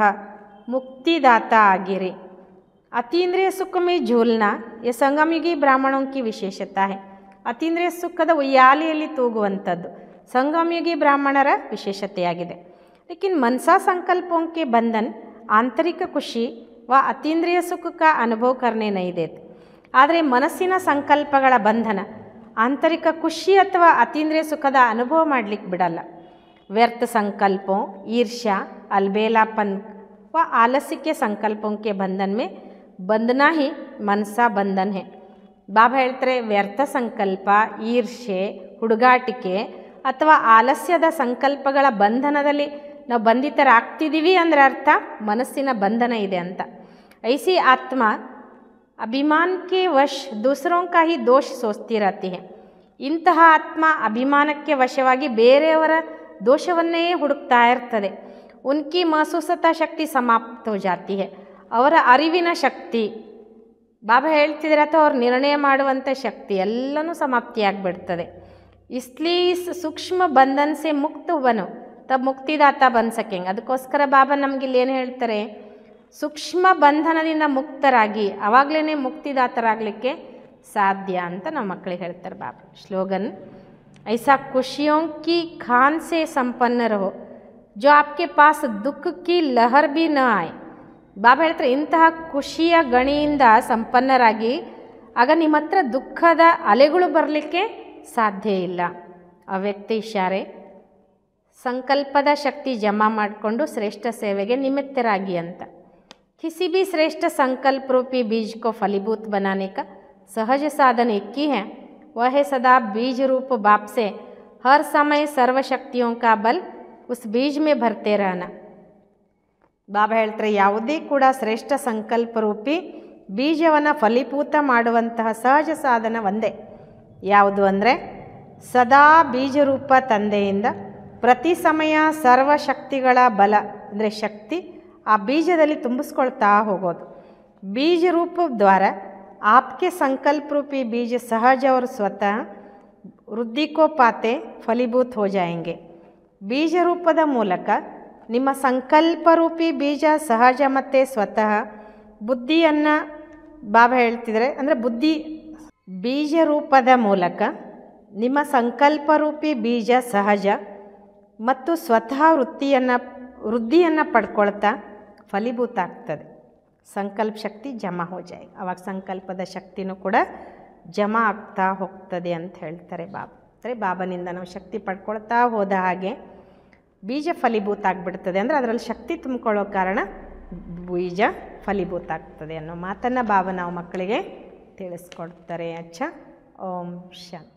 ಮುಕ್ತಿದಾತ ಆಗಿರಿ. ಅತೀಂದ್ರಿಯ ಸುಖ ಮೇ ಝೂಲ್ನಾ ಯ ಸಂಗಮಯುಗಿ ಬ್ರಾಹ್ಮಣೋं की ವಿಶೇಷತಾ है. ಅತೀಂದ್ರಿಯ ಸುಖದ ಉಯ್ಯಾಲೆಯಲ್ಲಿ ತೂಗುವಂಥದ್ದು ಸಂಗಮಯುಗಿ ಬ್ರಾಹ್ಮಣರ ವಿಶೇಷತೆಯಾಗಿದೆ. ಲೇಕಿನ್ ಮನಸಾ ಸಂಕಲ್ಪೋं के बंधन ಆಂತರಿಕ ಖುಷಿ ವ ಅತೀಂದ್ರಿಯ ಸುಖ का ಅನುಭವ करने नहीं देते. ಆದರೆ ಮನಸ್ಸಿನ ಸಂಕಲ್ಪಗಳ ಬಂಧನ ಆಂತರಿಕ ಖುಷಿ ಅಥವಾ ಅತೀಂದ್ರಿಯ ಸುಖದ ಅನುಭವ ಮಾಡಲಿಕ್ಕೆ ಬಿಡಲ್ಲ. व्यर्थ संकल्पों, ईर्ष्या, अलबेलापन व आलस्य के संकल्पों के बंधन में बंधना ही मनसा बंधन है. ಬಾಬಾ ಹೇಳ್ತಾರೆ ವ್ಯರ್ಥ ಸಂಕಲ್ಪ, ಈರ್ಷೆ, ಹುಡುಗಾಟಿಕೆ ಅಥವಾ ಆಲಸ್ಯದ ಸಂಕಲ್ಪಗಳ ಬಂಧನದಲ್ಲಿ ನಾವು ಬಂಧಿತರಾಗ್ತಿದ್ದೀವಿ ಅಂದರೆ ಅರ್ಥ ಮನಸ್ಸಿನ ಬಂಧನ ಇದೆ ಅಂತ. ಐಸಿ ಆತ್ಮ ಅಭಿಮಾನ ಕೆ ವಶ್ ದೂಸರೋं का ही दोष सोचती रहती है. ಇಂತಹ ಆತ್ಮ ಅಭಿಮಾನಕ್ಕೆ ವಶವಾಗಿ ಬೇರೆಯವರ ದೋಷವನ್ನೇ ಹುಡುಕ್ತಾ ಇರ್ತದೆ. ಉನ್ಕಿ ಮಹಸೂಸತಾ ಶಕ್ತಿ ಸಮಾಪ್ತ ಹೋ ಜಾತಿ ಹೈ. ಅವರ ಅರಿವಿನ ಶಕ್ತಿ, ಬಾಬಾ ಹೇಳ್ತಿದ್ರೆ ಅಥವಾ ಅವ್ರು ನಿರ್ಣಯ ಮಾಡುವಂಥ ಶಕ್ತಿ ಎಲ್ಲನೂ ಸಮಾಪ್ತಿಯಾಗಿಬಿಡ್ತದೆ. ಇಸ್ಲಿ ಇಸ್ ಸೂಕ್ಷ್ಮ ಬಂಧನ್ ಸೆ ಮುಕ್ತ ಬನು ತಬ್ ಮುಕ್ತಿದಾತ ಬನ್ ಸಕೆಂಗೆ. ಅದಕ್ಕೋಸ್ಕರ ಬಾಬಾ ನಮಗಿಲ್ಲಿ ಏನು ಹೇಳ್ತಾರೆ, ಸೂಕ್ಷ್ಮ ಬಂಧನದಿಂದ ಮುಕ್ತರಾಗಿ ಆವಾಗಲೇ ಮುಕ್ತಿದಾತರಾಗಲಿಕ್ಕೆ ಸಾಧ್ಯ ಅಂತ ನಮ್ಮ ಮಕ್ಕಳಿಗೆ ಹೇಳ್ತಾರೆ ಬಾಬಾ. ಸ್ಲೋಗನ್, ऐसा खुशियों की खान से संपन्न रहो जो आपके पास दुख की लहर भी न आए. ಬಾಬಾ ಹೇಳ್ತಾರೆ ಇಂತಹ ಖುಷಿಯ ಗಣಿಯಿಂದ ಸಂಪನ್ನರಾಗಿ ಆಗ ನಿಮ್ಮ ಹತ್ರ ದುಃಖದ ಅಲೆಗಳು ಬರಲಿಕ್ಕೆ ಸಾಧ್ಯ ಇಲ್ಲ. ಅವ್ಯಕ್ತ ಇಶಾರೆ, ಸಂಕಲ್ಪದ ಶಕ್ತಿ ಜಮಾ ಮಾಡಿಕೊಂಡು ಶ್ರೇಷ್ಠ ಸೇವೆಗೆ ನಿಮಿತ್ತರಾಗಿ ಅಂತ. किसी भी श्रेष्ठ संकल्प रूपी बीज को फलीभूत बनाने का सहज साधन एक ही है. वह है सदा बीज रूप बाप से हर समय सर्वशक्तियों का बल उस बीज में भरते रहना. ಬಾಬಾ ಹೇಳ್ತಾರೆ ಯಾವುದೇ ಕೂಡ ಶ್ರೇಷ್ಠ ಸಂಕಲ್ಪ ರೂಪಿ ಬೀಜವನ್ನು ಫಲೀಭೂತ ಮಾಡುವಂತಹ ಸಹಜ ಸಾಧನ ಒಂದೇ. ಯಾವುದು ಅಂದರೆ ಸದಾ ಬೀಜರೂಪ ತಂದೆಯಿಂದ ಪ್ರತಿ ಸಮಯ ಸರ್ವಶಕ್ತಿಗಳ ಬಲ ಅಂದರೆ ಶಕ್ತಿ ಆ ಬೀಜದಲ್ಲಿ ತುಂಬಿಸ್ಕೊಳ್ತಾ ಹೋಗೋದು. बीज रूप द्वारा आपके संकल्प रूपी बीज सहज और स्वतः वृद्धि को पाते फलीभूत हो जाएंगे. बीज रूपದ ಮೂಲಕ ನಿಮ್ಮ ಸಂಕಲ್ಪ ರೂಪಿ ಬೀಜ ಸಹಜ ಮತ್ತು ಸ್ವತಃ ಬುದ್ಧಿಯನ್ನು ಬಾಬಾ ಹೇಳ್ತಿದ್ದಾರೆ. ಅಂದರೆ ಬುದ್ಧಿ ಬೀಜ ರೂಪದ ಮೂಲಕ ನಿಮ್ಮ ಸಂಕಲ್ಪ ರೂಪಿ ಬೀಜ ಸಹಜ ಮತ್ತು ಸ್ವತಃ ವೃದ್ಧಿಯನ್ನು ಪಡ್ಕೊಳ್ತಾ ಫಲೀಭೂತ ಆಗ್ತದೆ. ಸಂಕಲ್ಪ ಶಕ್ತಿ ಜಮಾ ಹೋ ಜಾಯ್, ಅವಾಗ ಸಂಕಲ್ಪದ ಶಕ್ತಿನೂ ಕೂಡ ಜಮಾ ಆಗ್ತಾ ಹೋಗ್ತದೆ ಅಂತ ಹೇಳ್ತಾರೆ ಬಾಬಾ. ಅಂದರೆ ಬಾಬನಿಂದ ನಾವು ಶಕ್ತಿ ಪಡ್ಕೊಳ್ತಾ ಹೋದ ಹಾಗೆ ಬೀಜ ಫಲೀಭೂತ ಆಗಿಬಿಡ್ತದೆ. ಅಂದರೆ ಅದರಲ್ಲಿ ಶಕ್ತಿ ತುಂಬಿಕೊಳ್ಳೋ ಕಾರಣ ಬೀಜ ಫಲೀಭೂತ ಆಗ್ತದೆ ಅನ್ನೋ ಮಾತನ್ನು ಬಾಬಾ ನಾವು ಮಕ್ಕಳಿಗೆ ತಿಳಿಸ್ಕೊಡ್ತಾರೆ. ಅಚ್ಚ ಓಂ ಶಾಂತಿ.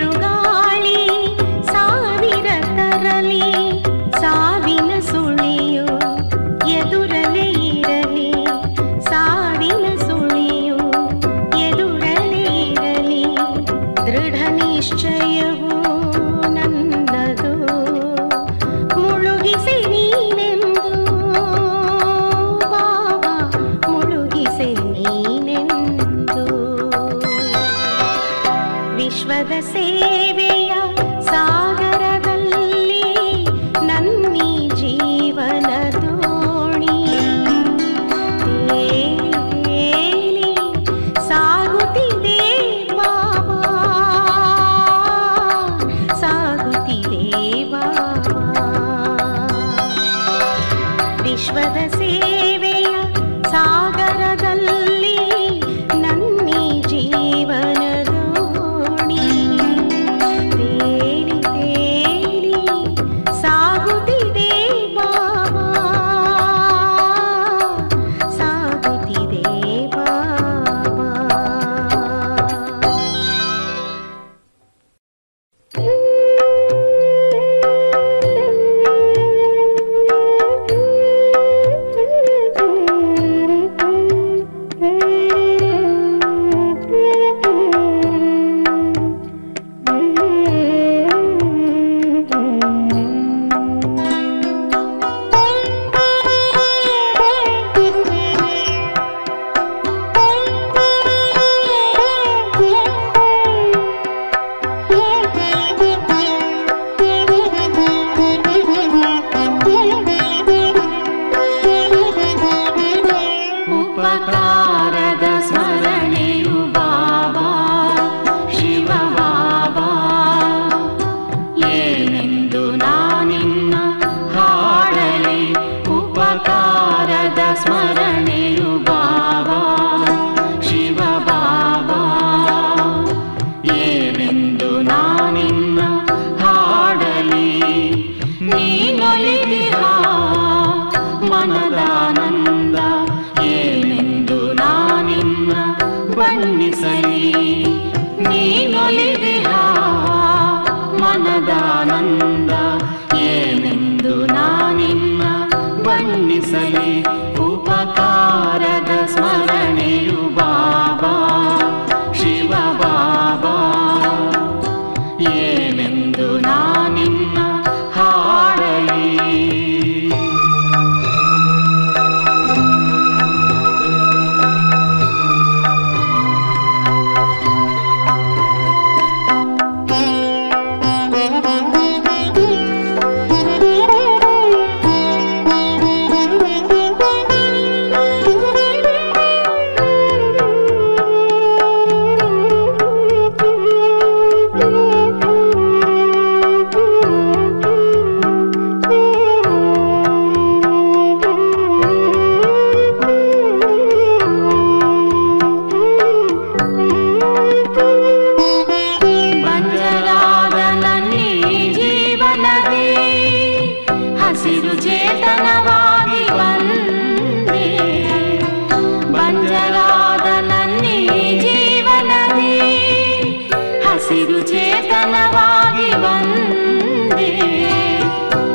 ಬಿರುಗಾಳಿ ಸಾವಿರ ತರಲಿ, ಸಾವಿನ ಸುಳಿಯು ಎದುರಲೇ ಇರಲಿ, ಸಾವಿನ ಸುಳಿಯು ಎದುರಲೇ ಇರಲಿ, ದೃಢ ನಿಶ್ಚಯವು ನನ್ನದು, ಮುಳುಗಿಸಿ ನೀನೆಂದು ಬಾಬಾ, ಮುಳುಗಿಸಿ ನೀನೆಂದು. ವಿಶ್ವದ ಸೇವೆಯ ಸಾಗರದಲ್ಲಿ ನನ್ನೀ ಜೀವನ ದೋಣಿ ತೇಲಿ ಸಾಗುತ್ತಿದೆ ಬಾಬಾ, ಸಾಗುತ್ತಿದೆ ಬಾಬಾ. ವಿಶ್ವದ ಸೇವೆಯ ಸಾಗರದಲ್ಲಿ ನನ್ನೀ ಜೀವನ ದೋಣಿ ತೇಲಿ ತೇಲಿ ಸಾಗುತ್ತಿದೆ ಬಾಬಾ, ಸಾಗುತ್ತಿದೆ ಬಾಬಾ. ಉಪಕಾರದ ಸ್ಮರಣೆಯು ಬಾಬಾ, ಶಿವ ಬಾಬಾ, ಏನೆಂದು ನಾನಿನ್ನ ಹಾಡಲಿ. ಉಪಕಾರದ ಸ್ಮರಣೆಯು ಬಾಬಾ, ಶಿವ ಬಾಬಾ, ಏನೆಂದು ನಾನಿನ್ನ ಹಾಡಲಿ. ನೀನೊಲಿದಿಹ ಮನದಾನಂದ, ಏನೆಂದು ನಾನಿನ್ನ ಬಣ್ಣಿಸಲಿ. ನೀನೊಲಿದಿಹ ಮನದಾನಂದ, ಏನೆಂದು ನಾನಿನ್ನ ಬಣ್ಣಿಸಲಿ. ಉಪಕಾರದ ಸ್ಮರಣೆಯು ಬಾಬಾ, ಶಿವ ಬಾಬಾ, ಏನೆಂದು ನಾನಿನ್ನ ಹಾಡಲಿ. ಬಂಜರಾದ ನನ್ನೀ ಜೀವನದಿ ಹಸಿರು ಚೇತನವಾಗಿ ಬಂದೆ. ಬಂಜರಾದ ನನ್ನೀ ಜೀವನದಿ ಹಸಿರು ಚೇತನವಾಗಿ ಬಂದೆ.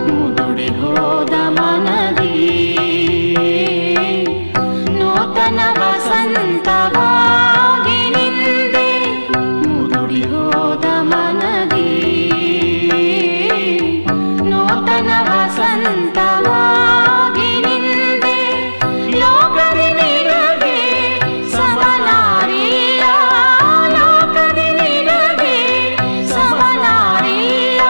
ಮುದುಡಿ ಹೋದ ಮನದಿ ನೂತನ ವಸಂತವಾಗಿ ನಿಂದೆ. ಮುದುಡಿ ಹೋದ ಮನದಿ ನೂತನ ವಸಂತವಾಗಿ ನಿಂದೆ. ಲೋಕದಿ ನಿನಗೆ ಸಮನಾರಿಲ್ಲ, ಲೋಕದಿ ನಿನಗೆ ಸಮನಾರಿಲ್ಲ.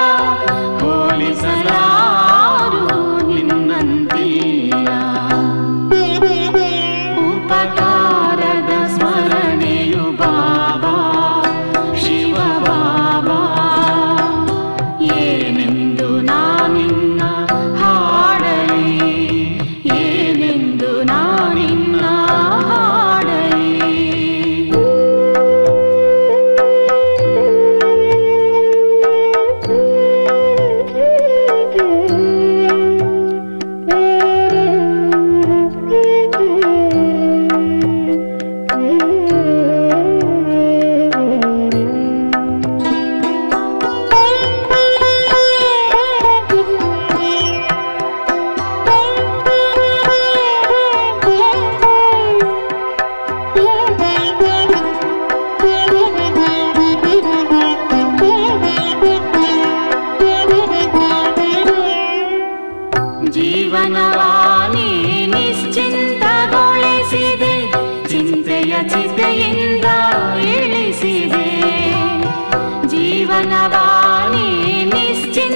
ಜೀವನವಾಣಿ ನಿಶ್ಚಿಂತಗೊಳಿಸಿದೆ,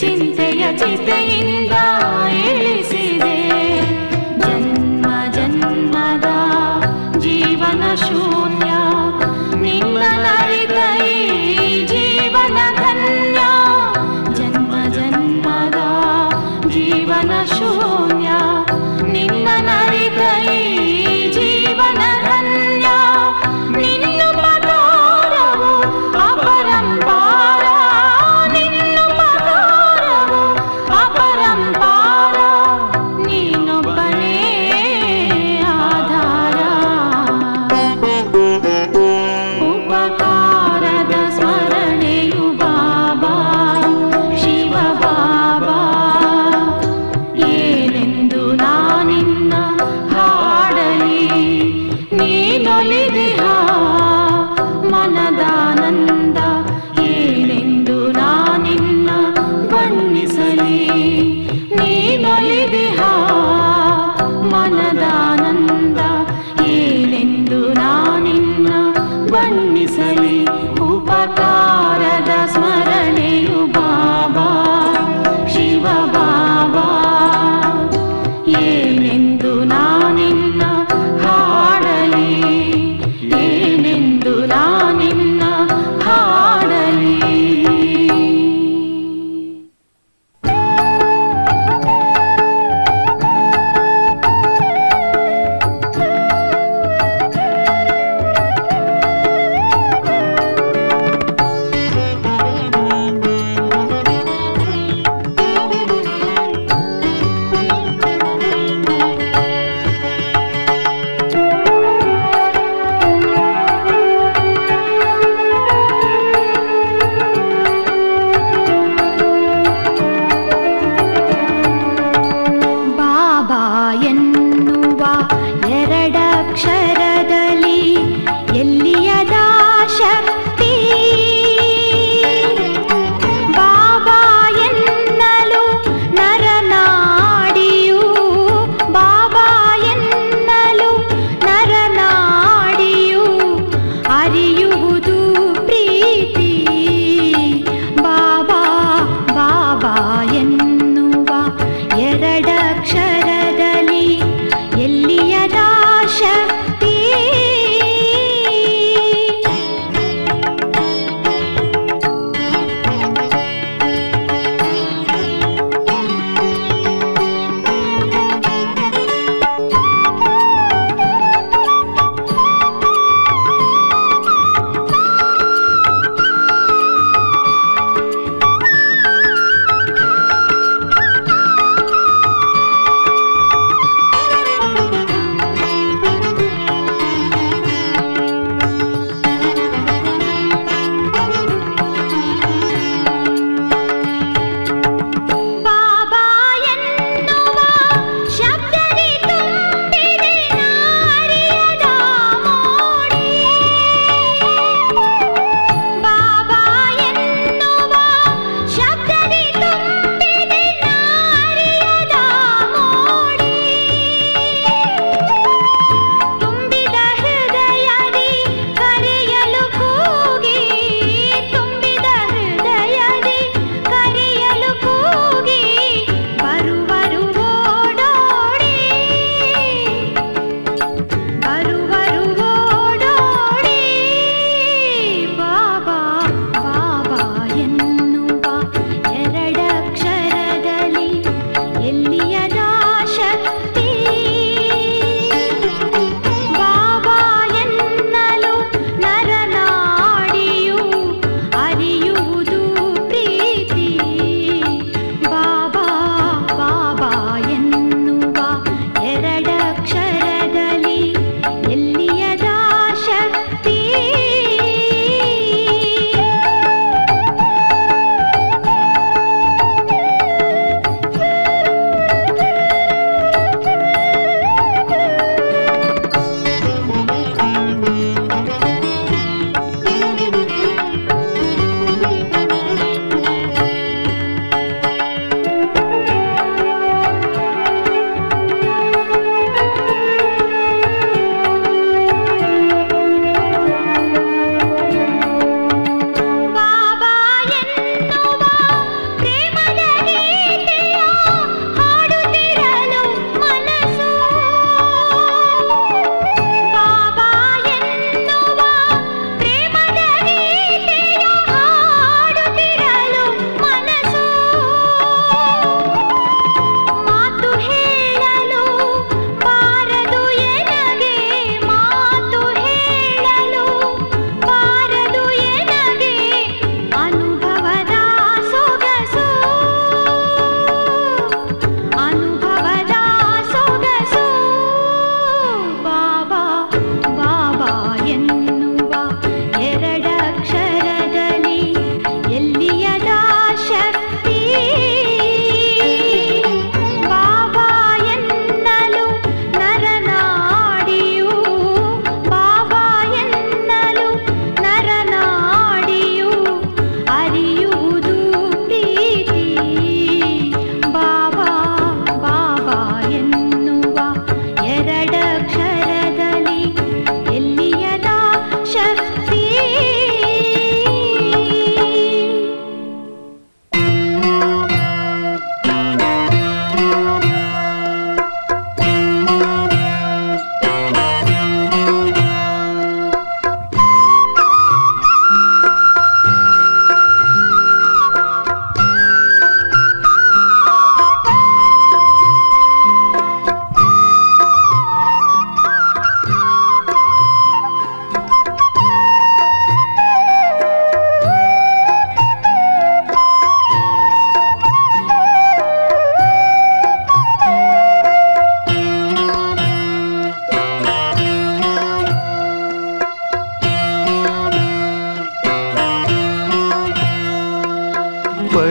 ಚಿಂತೆಯ ಚಿತೆಯಿಂದ ಇಳಿಸಿದೆ. ಜನ್ಮ ಜನ್ಮದ ಜೀವನ ಶೂನ್ಯ, ನಿನ್ನ ನರಿತ ಈ ಜೀವನ ಧನ್ಯ. ಜನ್ಮ ಜನ್ಮದ ಜೀವನ ಶೂನ್ಯ, ನಿನ್ನ ನರಿತ ಈ ಜೀವನ ಧನ್ಯ. ನಿನ್ನುಪಕಾರವು ಅಪರಂಪಾರ, ನಿನ್ನುಪಕಾರವು ಅಪರಂಪಾರ, ನೀನೊಬ್ಬನೇ ಆಧಾರ. ಉಪಕಾರದ ಸ್ಮರಣೆಯು ಬಾಬಾ ಶಿವ ಬಾಬಾ, ಏನೆಂದು ನಾನಿನ್ನ ಹಾಡಲಿ, ನೀನೊಲಿದಿಹ ಮನದಾನಂದ. ಏನೆಂದು ನಾನಿನ್ನ ಬಣ್ಣಿಸಲಿ, ನೀನೊಲಿದಿಹ ಮನದಾನಂದ. ಏನೆಂದು ನಾನಿನ್ನ ಬಣ್ಣಿಸಲಿ. ಉಪಕಾರದ ಸ್ಮರಣೆಯು ಬಾಬಾ ಶಿವ ಬಾಬಾ, ಏನೆಂದು ನಾನಿನ್ನ ಹಾಡಲಿ, ಏನೆಂದು ನಾನಿನ್ನ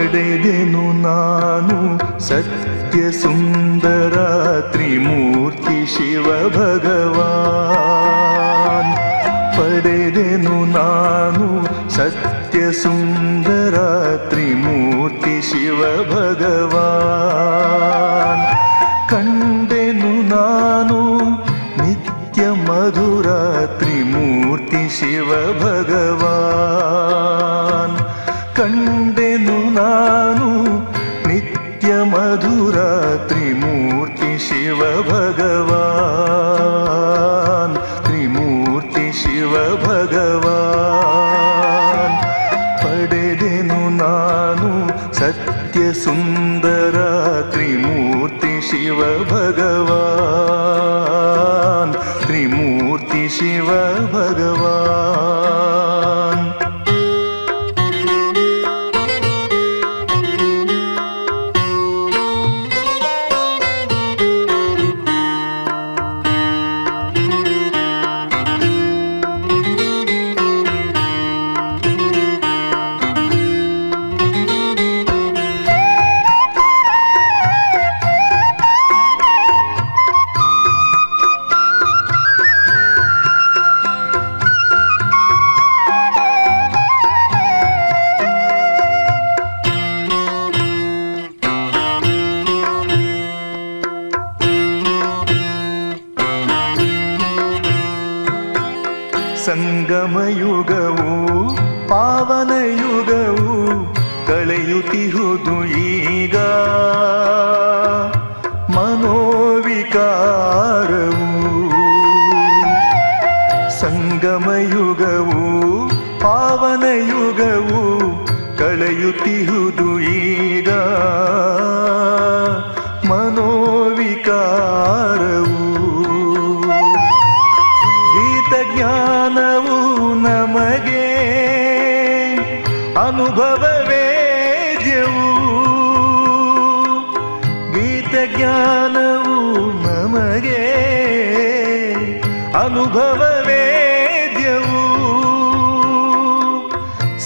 ಪಡೆದೆನು ನಾನು ಸತ್ಯ ಸುಂದರ ತ್ರಿಮೂರ್ತಿ ಶಿವ ಭಗವಾನ್. ಪಡೆದೆನು ನಾನು ಸತ್ಯ ಸುಂದರ ತ್ರಿಮೂರ್ತಿ ಶಿವ ಭಗವಾನ್. ಕಂಡೆನು ನಾನು ನಿತ್ಯ ಮಧುರ ತ್ರಿಮೂರ್ತಿ ಶಿವ ಭಗವಾನ್. ಕಂಡೆನು ನಾನು ನಿತ್ಯ ಮಧುರ ತ್ರಿಮೂರ್ತಿ ಶಿವ ಭಗವಾನ್. ತ್ರಿಮೂರ್ತಿ ಶಿವ ಭಗವಾನ್. ಪಡೆದೆನು ನಾನು ಸತ್ಯ ಸುಂದರ ತ್ರಿಮೂರ್ತಿ ಶಿವ ಭಗವಾನ್. ತ್ರಿಮೂರ್ತಿ ಶಿವ ಭಗವಾನ್. ಸಂಗಮಯುಗವು ಪಾವನಯುಗವು ಕಳೆಯುತ್ತಿಹುದು ಈಗ. ಮನೋವಿಕಾರವು ಸಂಗಮಯುಗವು ಪಾವನಯುಗವು ಕಳೆಯುತ್ತಿಹುದು ಈಗ. ಮನೋವಿಕಾರವು ಜ್ಞಾನವು ನಮಗೆ ಅನುಭವ ವೇದ್ಯವು. ಗೀತ ಜ್ಞಾನವು ನಮಗೆ ಅನುಭವ ವೇದ್ಯವು.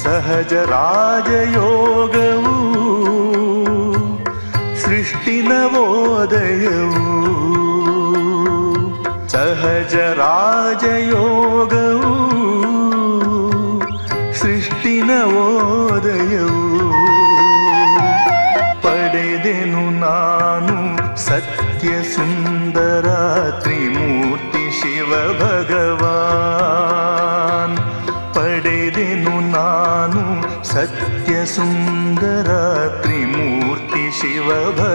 ಸಹಜ ರಾಜಯೋಗವು ಸೃಷ್ಟಿ ನವೋದಯವು. ಸಹಜ ರಾಜಯೋಗವು ಸೃಷ್ಟಿ ನವೋದಯವು. ಪಡೆದೆನು ನಾನು ಸತ್ಯ ಸುಂದರ ತ್ರಿಮೂರ್ತಿ ಶಿವ ಭಗವಾನ್. ಪಡೆದೆನು ನಾನು ಸತ್ಯ ಸುಂದರ ತ್ರಿಮೂರ್ತಿ ಶಿವ ಭಗವಾನ್.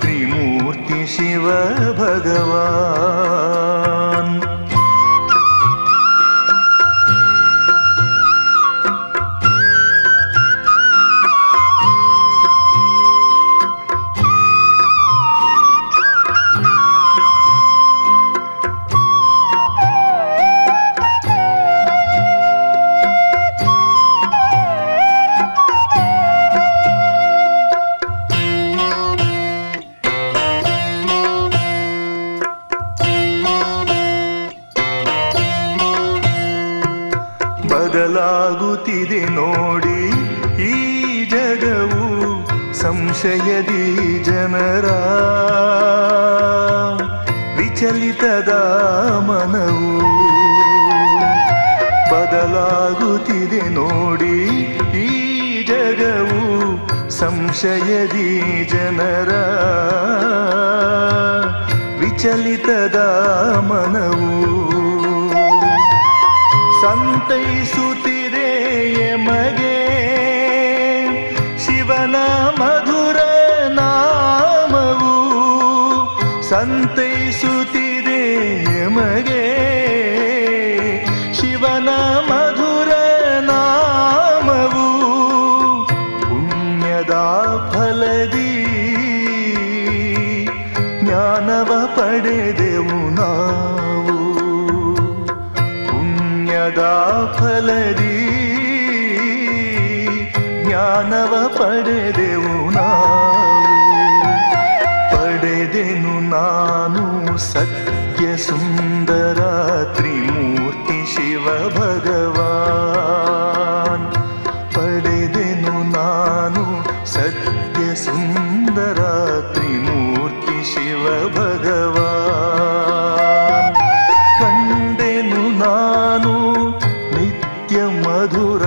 ತ್ರಿಮೂರ್ತಿ ಶಿವ ಭಗವಾನ್. ಬದಲಾಗುತ್ತಿದೆ ನೋಡಿ ಈ ಜಗವು ಸಂಶಯದಿ ಜನರ. ವಿಚಲಿತದ ಮನವು ಬದಲಾಗುತ್ತಿದೆ ನೋಡಿ ಈ ಜಗವು ಸಂಶಯದಿ ಜನರ. ವಿಚಲಿತದ ಮನವು ಸಂತೈಸುತ್ತಿದೆ ಎಮಗೆ ಶಿವನ ಮಧುರ ನಾಮವು. ಸಂತೈಸುತ್ತಿದೆ ಎಮಗೆ ಶಿವನ ಮಧುರ ನಾಮವು. ಪುಣ್ಯದ ಫಲದಿ ಜ್ಞಾನವ ಪಡೆದೆವು ನಾವು. ಪುಣ್ಯದ ಫಲದಿ ಜ್ಞಾನವ ಪಡೆದೆವು ನಾವು. ಪಡೆದೆನು ನಾನು ಸತ್ಯ ಸುಂದರ ತ್ರಿಮೂರ್ತಿ ಶಿವ ಭಗವಾನ್. ಪಡೆ ಮಧುರ